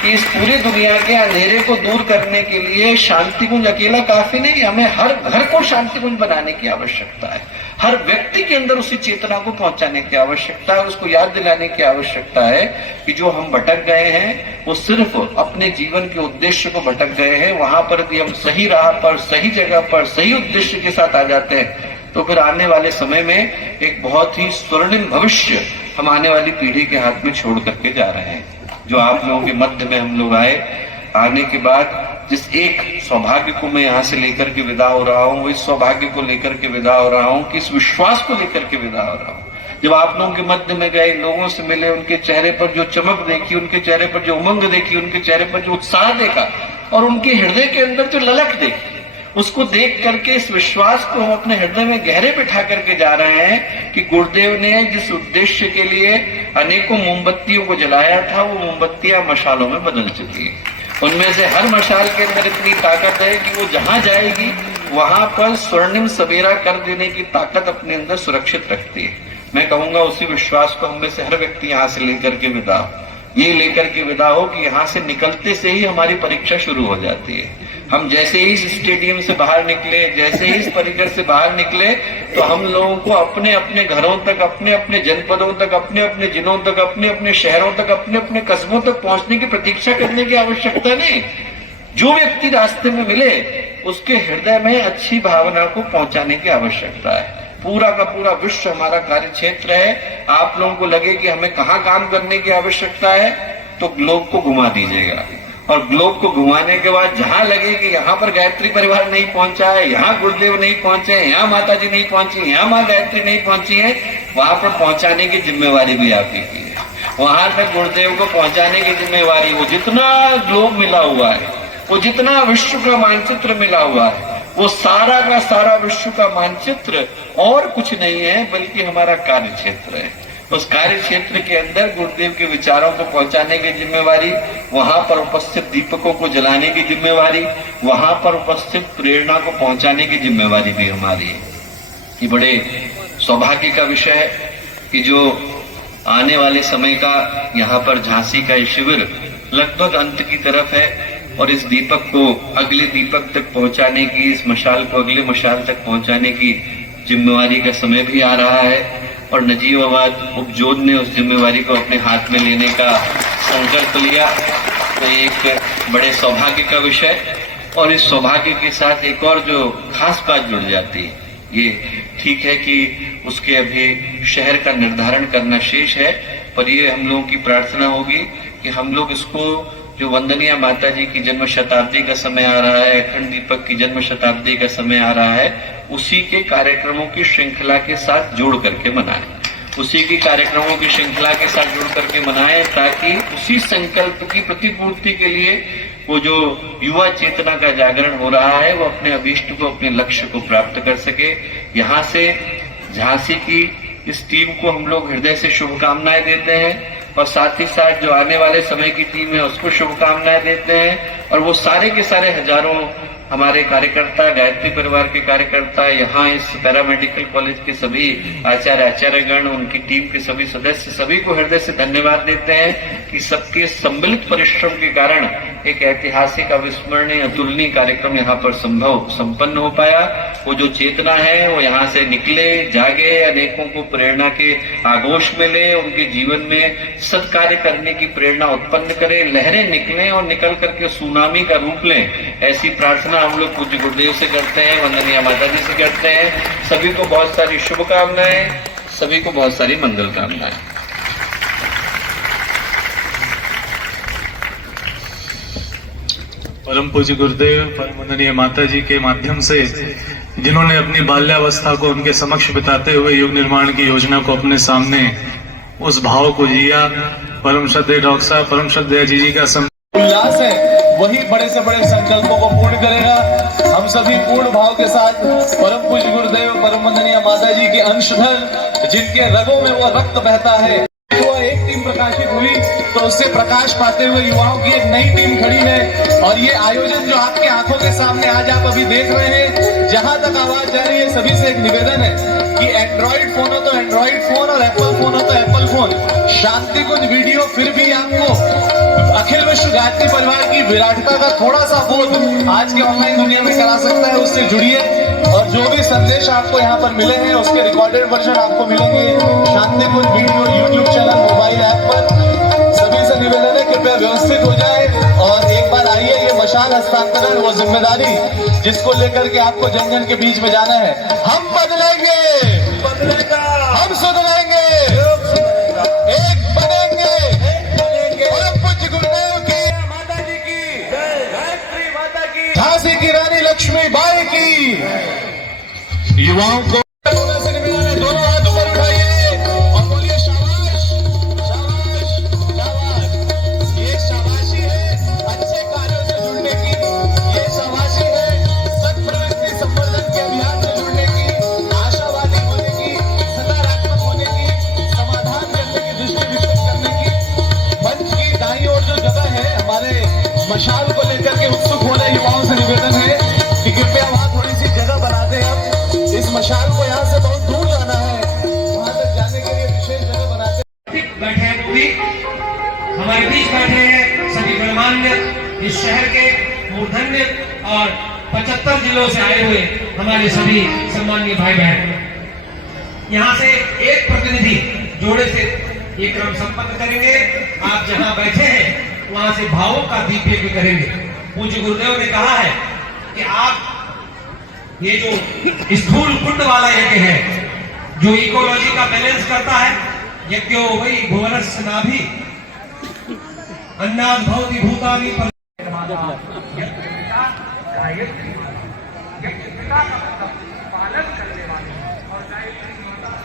कि इस पूरी दुनिया के अंधेरे को दूर करने के लिए शांति कुंज अकेला काफी नहीं, हमें हर घर को शांति कुंज बनाने की आवश्यकता है। हर व्यक्ति के अंदर उसी चेतना को पहुंचाने की आवश्यकता है, उसको याद दिलाने की आवश्यकता है कि जो हम भटक गए हैं वो सिर्फ अपने जीवन के उद्देश्य को भटक गए हैं। वहां पर यदि हम सही राह पर, सही जगह पर, सही उद्देश्य के साथ आ जाते हैं तो फिर आने वाले समय में एक बहुत ही स्वर्णिम भविष्य हम आने वाली पीढ़ी के हाथ में छोड़ करके जा रहे हैं। जो आप लोगों के मध्य में हम लोग आए, आने के बाद जिस एक सौभाग्य को मैं यहाँ से लेकर के विदा हो रहा हूँ, इस सौभाग्य को लेकर के विदा हो रहा हूँ कि इस विश्वास को लेकर के विदा हो रहा हूँ। जब आप लोगों के मध्य में गए, लोगों से मिले, उनके चेहरे पर जो चमक देखी, उनके चेहरे पर जो उमंग देखी, उनके चेहरे पर जो उत्साह देखा, और उनके हृदय के अंदर जो ललक देखी, उसको देख करके इस विश्वास को हम अपने हृदय में गहरे बिठा करके जा रहे हैं कि गुरुदेव ने जिस उद्देश्य के लिए अनेकों मोमबत्तियों को जलाया था, वो मोमबत्तियां मशालों में बदल चुकी है। उनमें से हर मशाल के अंदर इतनी ताकत है कि वो जहां जाएगी वहां पर स्वर्णिम सवेरा कर देने की ताकत अपने अंदर सुरक्षित रखती है। मैं कहूंगा उसी विश्वास को हम में से हर व्यक्ति यहाँ से लेकर के विदा हो, ये लेकर के विदा हो कि यहाँ से निकलते से ही हमारी परीक्षा शुरू हो जाती है। हम जैसे ही इस स्टेडियम से बाहर निकले, जैसे ही इस परिसर से बाहर निकले, तो हम लोगों को अपने अपने घरों तक, अपने अपने जनपदों तक, अपने अपने जिलों तक, अपने अपने शहरों तक, अपने अपने कस्बों तक पहुंचने की प्रतीक्षा करने की आवश्यकता नहीं। जो व्यक्ति रास्ते में मिले उसके हृदय में अच्छी भावना को पहुंचाने की आवश्यकता है। पूरा का पूरा विश्व हमारा कार्य क्षेत्र है। आप लोगों को लगे कि हमें कहाँ काम करने की आवश्यकता है, तो ग्लोब को घुमा दीजिएगा, और ग्लोब को घुमाने के बाद जहां लगे कि यहाँ पर गायत्री परिवार नहीं पहुंचा है, यहाँ गुरुदेव नहीं पहुंचे, यहाँ माता जी नहीं पहुंची, यहाँ माँ गायत्री नहीं पहुंची है, वहां पर पहुंचाने की जिम्मेवारी भी आप ही की है। वहां तक गुरुदेव को पहुंचाने की जिम्मेवारी, वो जितना ग्लोब मिला हुआ है, वो जितना विश्व का मानचित्र मिला हुआ है, वो सारा का सारा विश्व का मानचित्र और कुछ नहीं है बल्कि हमारा कार्य क्षेत्र है। उस कार्य क्षेत्र के अंदर गुरुदेव के विचारों को पहुंचाने की जिम्मेवारी, वहां पर उपस्थित दीपकों को जलाने की जिम्मेवारी, वहां पर उपस्थित प्रेरणा को पहुंचाने की जिम्मेवारी भी हमारी है। ये बड़े सौभाग्य का विषय है कि जो आने वाले समय का यहाँ पर झांसी का ये शिविर लगभग अंत की तरफ है, और इस दीपक को अगले दीपक तक पहुंचाने की, इस मशाल को अगले मशाल तक पहुंचाने की जिम्मेवारी का समय भी आ रहा है। और नजीबाबाद उपजोन ने उस जिम्मेवारी को अपने हाथ में लेने का संकल्प लिया, तो एक बड़े सौभाग्य का विषय। और इस सौभाग्य के साथ एक और जो खास बात जुड़ जाती है, ये ठीक है कि उसके अभी शहर का निर्धारण करना शेष है, पर ये हम लोगों की प्रार्थना होगी कि हम लोग इसको, जो वंदनीय माता जी की जन्म शताब्दी का समय आ रहा है, अखंड दीपक की जन्म शताब्दी का समय आ रहा है, उसी के कार्यक्रमों की श्रृंखला के साथ जोड़ करके मनाएं, उसी की कार्यक्रमों की श्रृंखला के साथ जुड़ करके मनाएं, ताकि उसी संकल्प की प्रतिपूर्ति के लिए वो जो युवा चेतना का जागरण हो रहा है, वो अपने अभीष्ट को, अपने लक्ष्य को प्राप्त कर सके। यहाँ से झांसी की इस टीम को हम लोग हृदय से शुभकामनाएं देते हैं, और साथ ही साथ जो आने वाले समय की टीम है उसको शुभकामनाएं देते हैं। और वो सारे के सारे हजारों हमारे कार्यकर्ता, गायत्री परिवार के कार्यकर्ता, यहाँ इस पैरामेडिकल कॉलेज के सभी आचार्यगण, उनकी टीम के सभी सदस्य, सभी को हृदय से धन्यवाद देते हैं कि सबके सम्मिलित परिश्रम के कारण एक ऐतिहासिक, अविस्मरणीय, अतुलनीय कार्यक्रम यहाँ पर संपन्न हो पाया। वो जो चेतना है वो यहाँ से निकले, जागे, अनेकों को प्रेरणा के आगोश मिले, उनके जीवन में सत्कार्य करने की प्रेरणा उत्पन्न करे, लहरें निकलें और निकल करके सुनामी का रूप लें। ऐसी प्रार्थना हम लोग पूज्य गुरुदेव से करते हैं, वंदनीय माता जी से करते हैं। सभी को बहुत सारी शुभकामनाएं, सभी को बहुत सारी मंगल कामनाएं। परम पूज्य गुरुदेव परम वंदनीय माता जी के माध्यम से जिन्होंने अपनी बाल्यावस्था को उनके समक्ष बिताते हुए युग निर्माण की योजना को अपने सामने उस भाव को जिया, परम श्रद्धेय डॉक्टर साहब, परम श्रद्धेय जी का उल्लास है, वही बड़े से बड़े संकल्पों को पूर्ण करेगा। हम सभी पूर्ण भाव के साथ परम पूज्य गुरुदेव परम वंदनीय माता जी के अंशधर, जिनके रगों में वो रक्त बहता है, वो एक टीम प्रकाशित हुई तो उससे प्रकाश पाते हुए युवाओं की एक नई टीम खड़ी है। और ये आयोजन जो आपके आंखों के सामने आज आप अभी देख रहे हैं, जहां तक आवाज जा रही है, सभी से एक निवेदन है कि एंड्रॉइड फोन हो तो एंड्रॉइड फोन और एप्पल फोन हो तो एप्पल फोन, शांति कुंज वीडियो फिर भी आपको अखिल विश्व गायत्री परिवार की विराटता का थोड़ा सा बोध आज के ऑनलाइन दुनिया में करा सकता है। उससे जुड़िए और जो भी संदेश आपको यहाँ पर मिले हैं उसके रिकॉर्डेड वर्जन आपको मिलेंगे Shanti Kunj video YouTube channel mobile app पर। सभी से निवेदन है कृपया व्यवस्थित हो जाए और एक बार आइए, ये मशाल हस्तांतरण वो जिम्मेदारी जिसको लेकर के आपको जन जन के बीच में जाना है। हम बदलेंगे, हम सुधरेंगे, एक बनेंगे। परम पूज्य गुरुदेव की, माता जी की, गायत्री माता की, झांसी की रानी लक्ष्मीबाई की। युवाओं को से निवेदन है, दोनों हाथ ऊपर उठाइए और बोलिए शाबाश, शाबाश, शाबाश। ये शाबाशी है अच्छे कार्यों से जुड़ने की, ये शाबाशी है सत्प्रवृत्ति संवर्धन के अभियान से जुड़ने की, आशावादी होने की, सकारात्मक होने की, समाधान करने की दृष्टि विकसित करने की। मंच की दाईं ओर जो जगह है, हमारे मशाल को लेकर के उत्सुक हो रहे युवाओं से निवेदन है कि कृपया वहां थोड़ी सी जगह बना दें। हम इस मशाल को यहाँ से बहुत दूर जाना है, वहां तक जाने के लिए विशेष जगह बनाते बैठे हैं, वो भी हमारे बीच बैठे हैं सभी गणमान्य, इस शहर के मूर्धन्य और 75 जिलों से आए हुए हमारे सभी सम्मानीय भाई बहन। यहाँ से एक प्रतिनिधि जोड़े से ये क्रम संपन्न करेंगे। आप जहाँ बैठे हैं वहां से भावों का दीप भी करेंगे। पूज्य गुरुदेव ने कहा है कि आप ये जो स्थूल कुंड वाला यज्ञ है, जो इकोलॉजी का बैलेंस करता है, यज्ञो वही भुवनस्य नाभि अन्नाद भवति भूतानि पर पालन करने वाले और गायत्री माता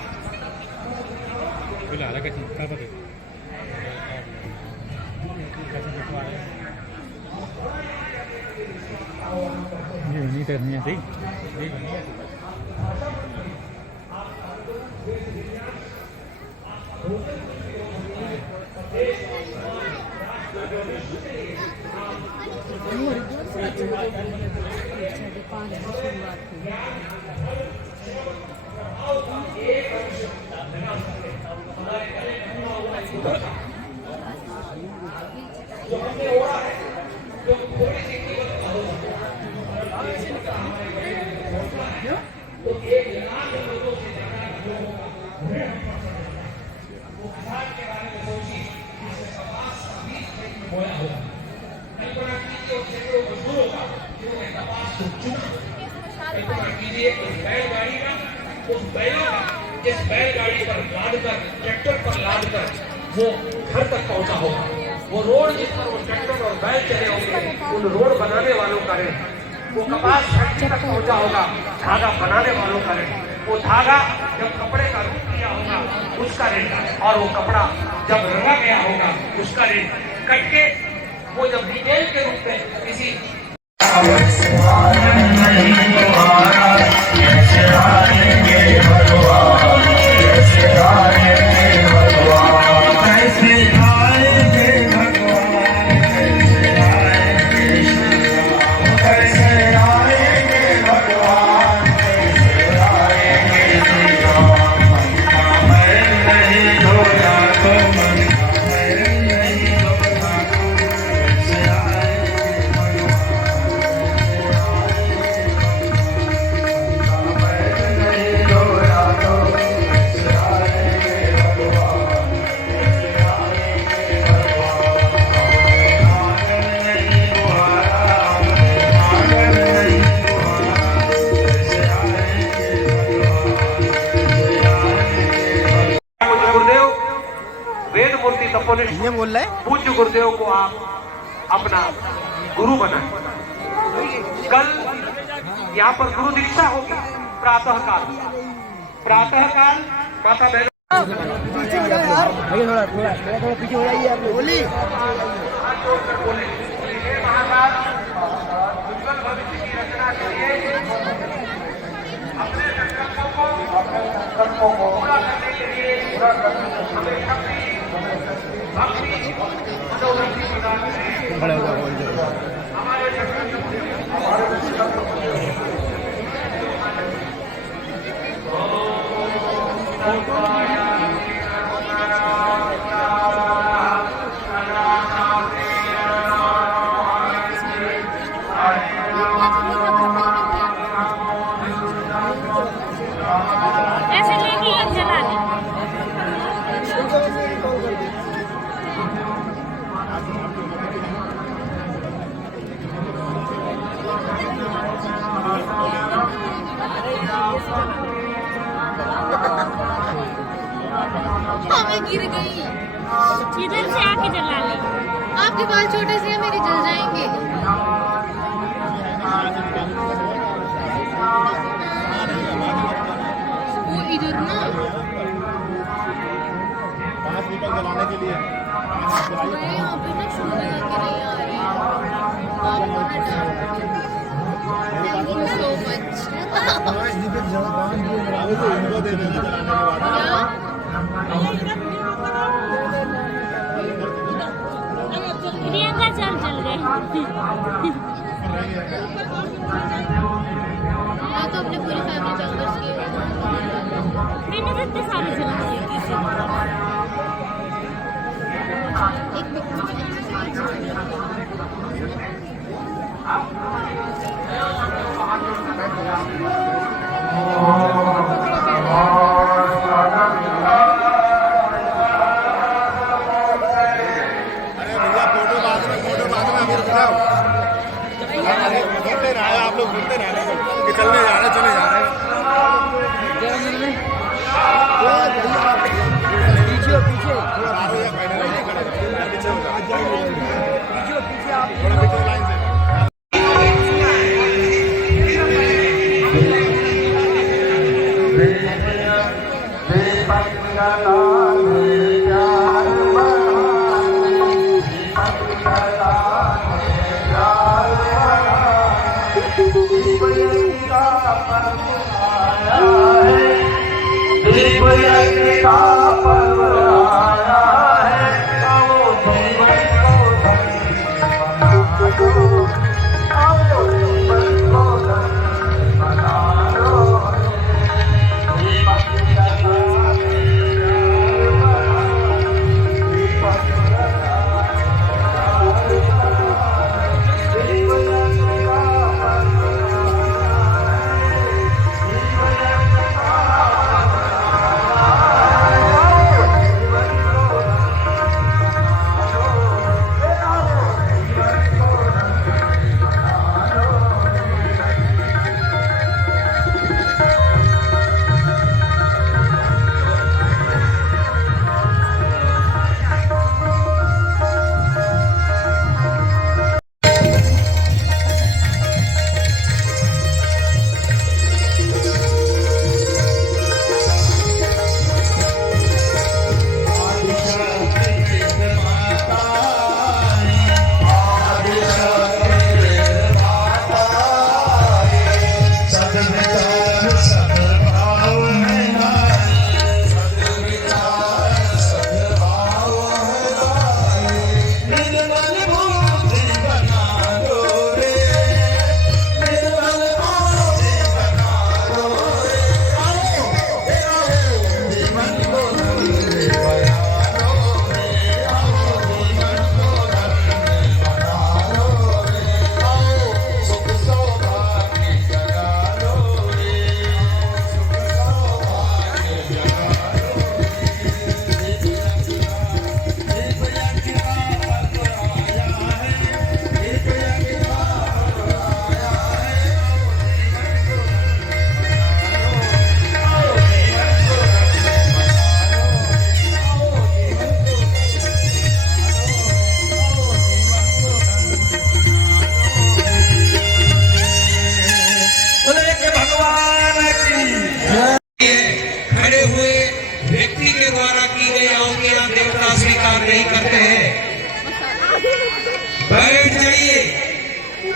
इस बैलगाड़ी पर लादकर, ट्रैक्टर पर लादकर वो घर तक पहुंचा होगा। वो रोड जिस पर वो ट्रैक्टर और बैल चले होंगे, उन रोड बनाने वालों का ऋण। वो कपास फैक्ट्री तक पहुंचा होगा, धागा बनाने वालों का ऋण। वो धागा जब कपड़े का रूप लिया होगा उसका ऋण, और वो कपड़ा जब रंगा गया होगा उसका ऋण। कट के वो जब डिटेल के रूप में किसी ये बोल रहा है पूज्य गुरुदेव को आप अपना गुरु बनाएं। कल यहाँ पर गुरु दीक्षा होगी प्रातः काल माता बहन उज्जवल भविष्य की रचना के लिए अपने संकल्पों को पूरा करने के लिए हमें शक्ति भक्ति मनोवृत्ति प्रदान करें। हमारे ऐसे लेके एक जला दे। मैं गिर गई। इधर से आके जला ले। आपके बाल छोटे से हैं, मेरे जल जाएंगे। वो इधर ना जलाने के लिए मैं यहाँ पे ना शूट करके नहीं आ रही हूँ। आपको ना thank you so much. Priyanka चल गए। मैं तो अपने पूरी फैमिली मेंबर्स की मैंने तो इतने सारे जला दिए किसी एक आप लोग घूमते रहे कि चलने जा रहे चले जा रहे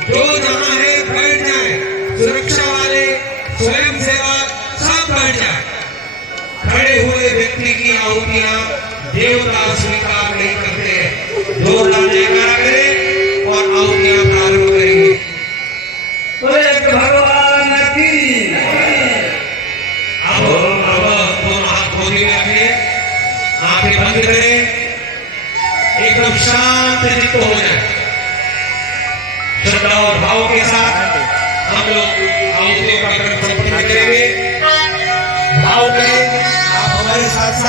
जो जहां है बैठ जाए, सुरक्षा वाले स्वयं सेवक सब बैठ जाए। खड़े हुए व्यक्ति की आहुतियां देवता स्वीकार नहीं करते। जोरदार जयकारा करें और आहुतियां प्रारंभ करेंगे। भगवान की अब दोनों हाथ गोदी में रखें, आंखें बंद करें, एकदम शांत चित्त हो जाए। श्रद्धा और भाव के साथ हम लोग आहुतियों का कर्म संपन्न करेंगे। भाव करें, आप हमारे साथ साथ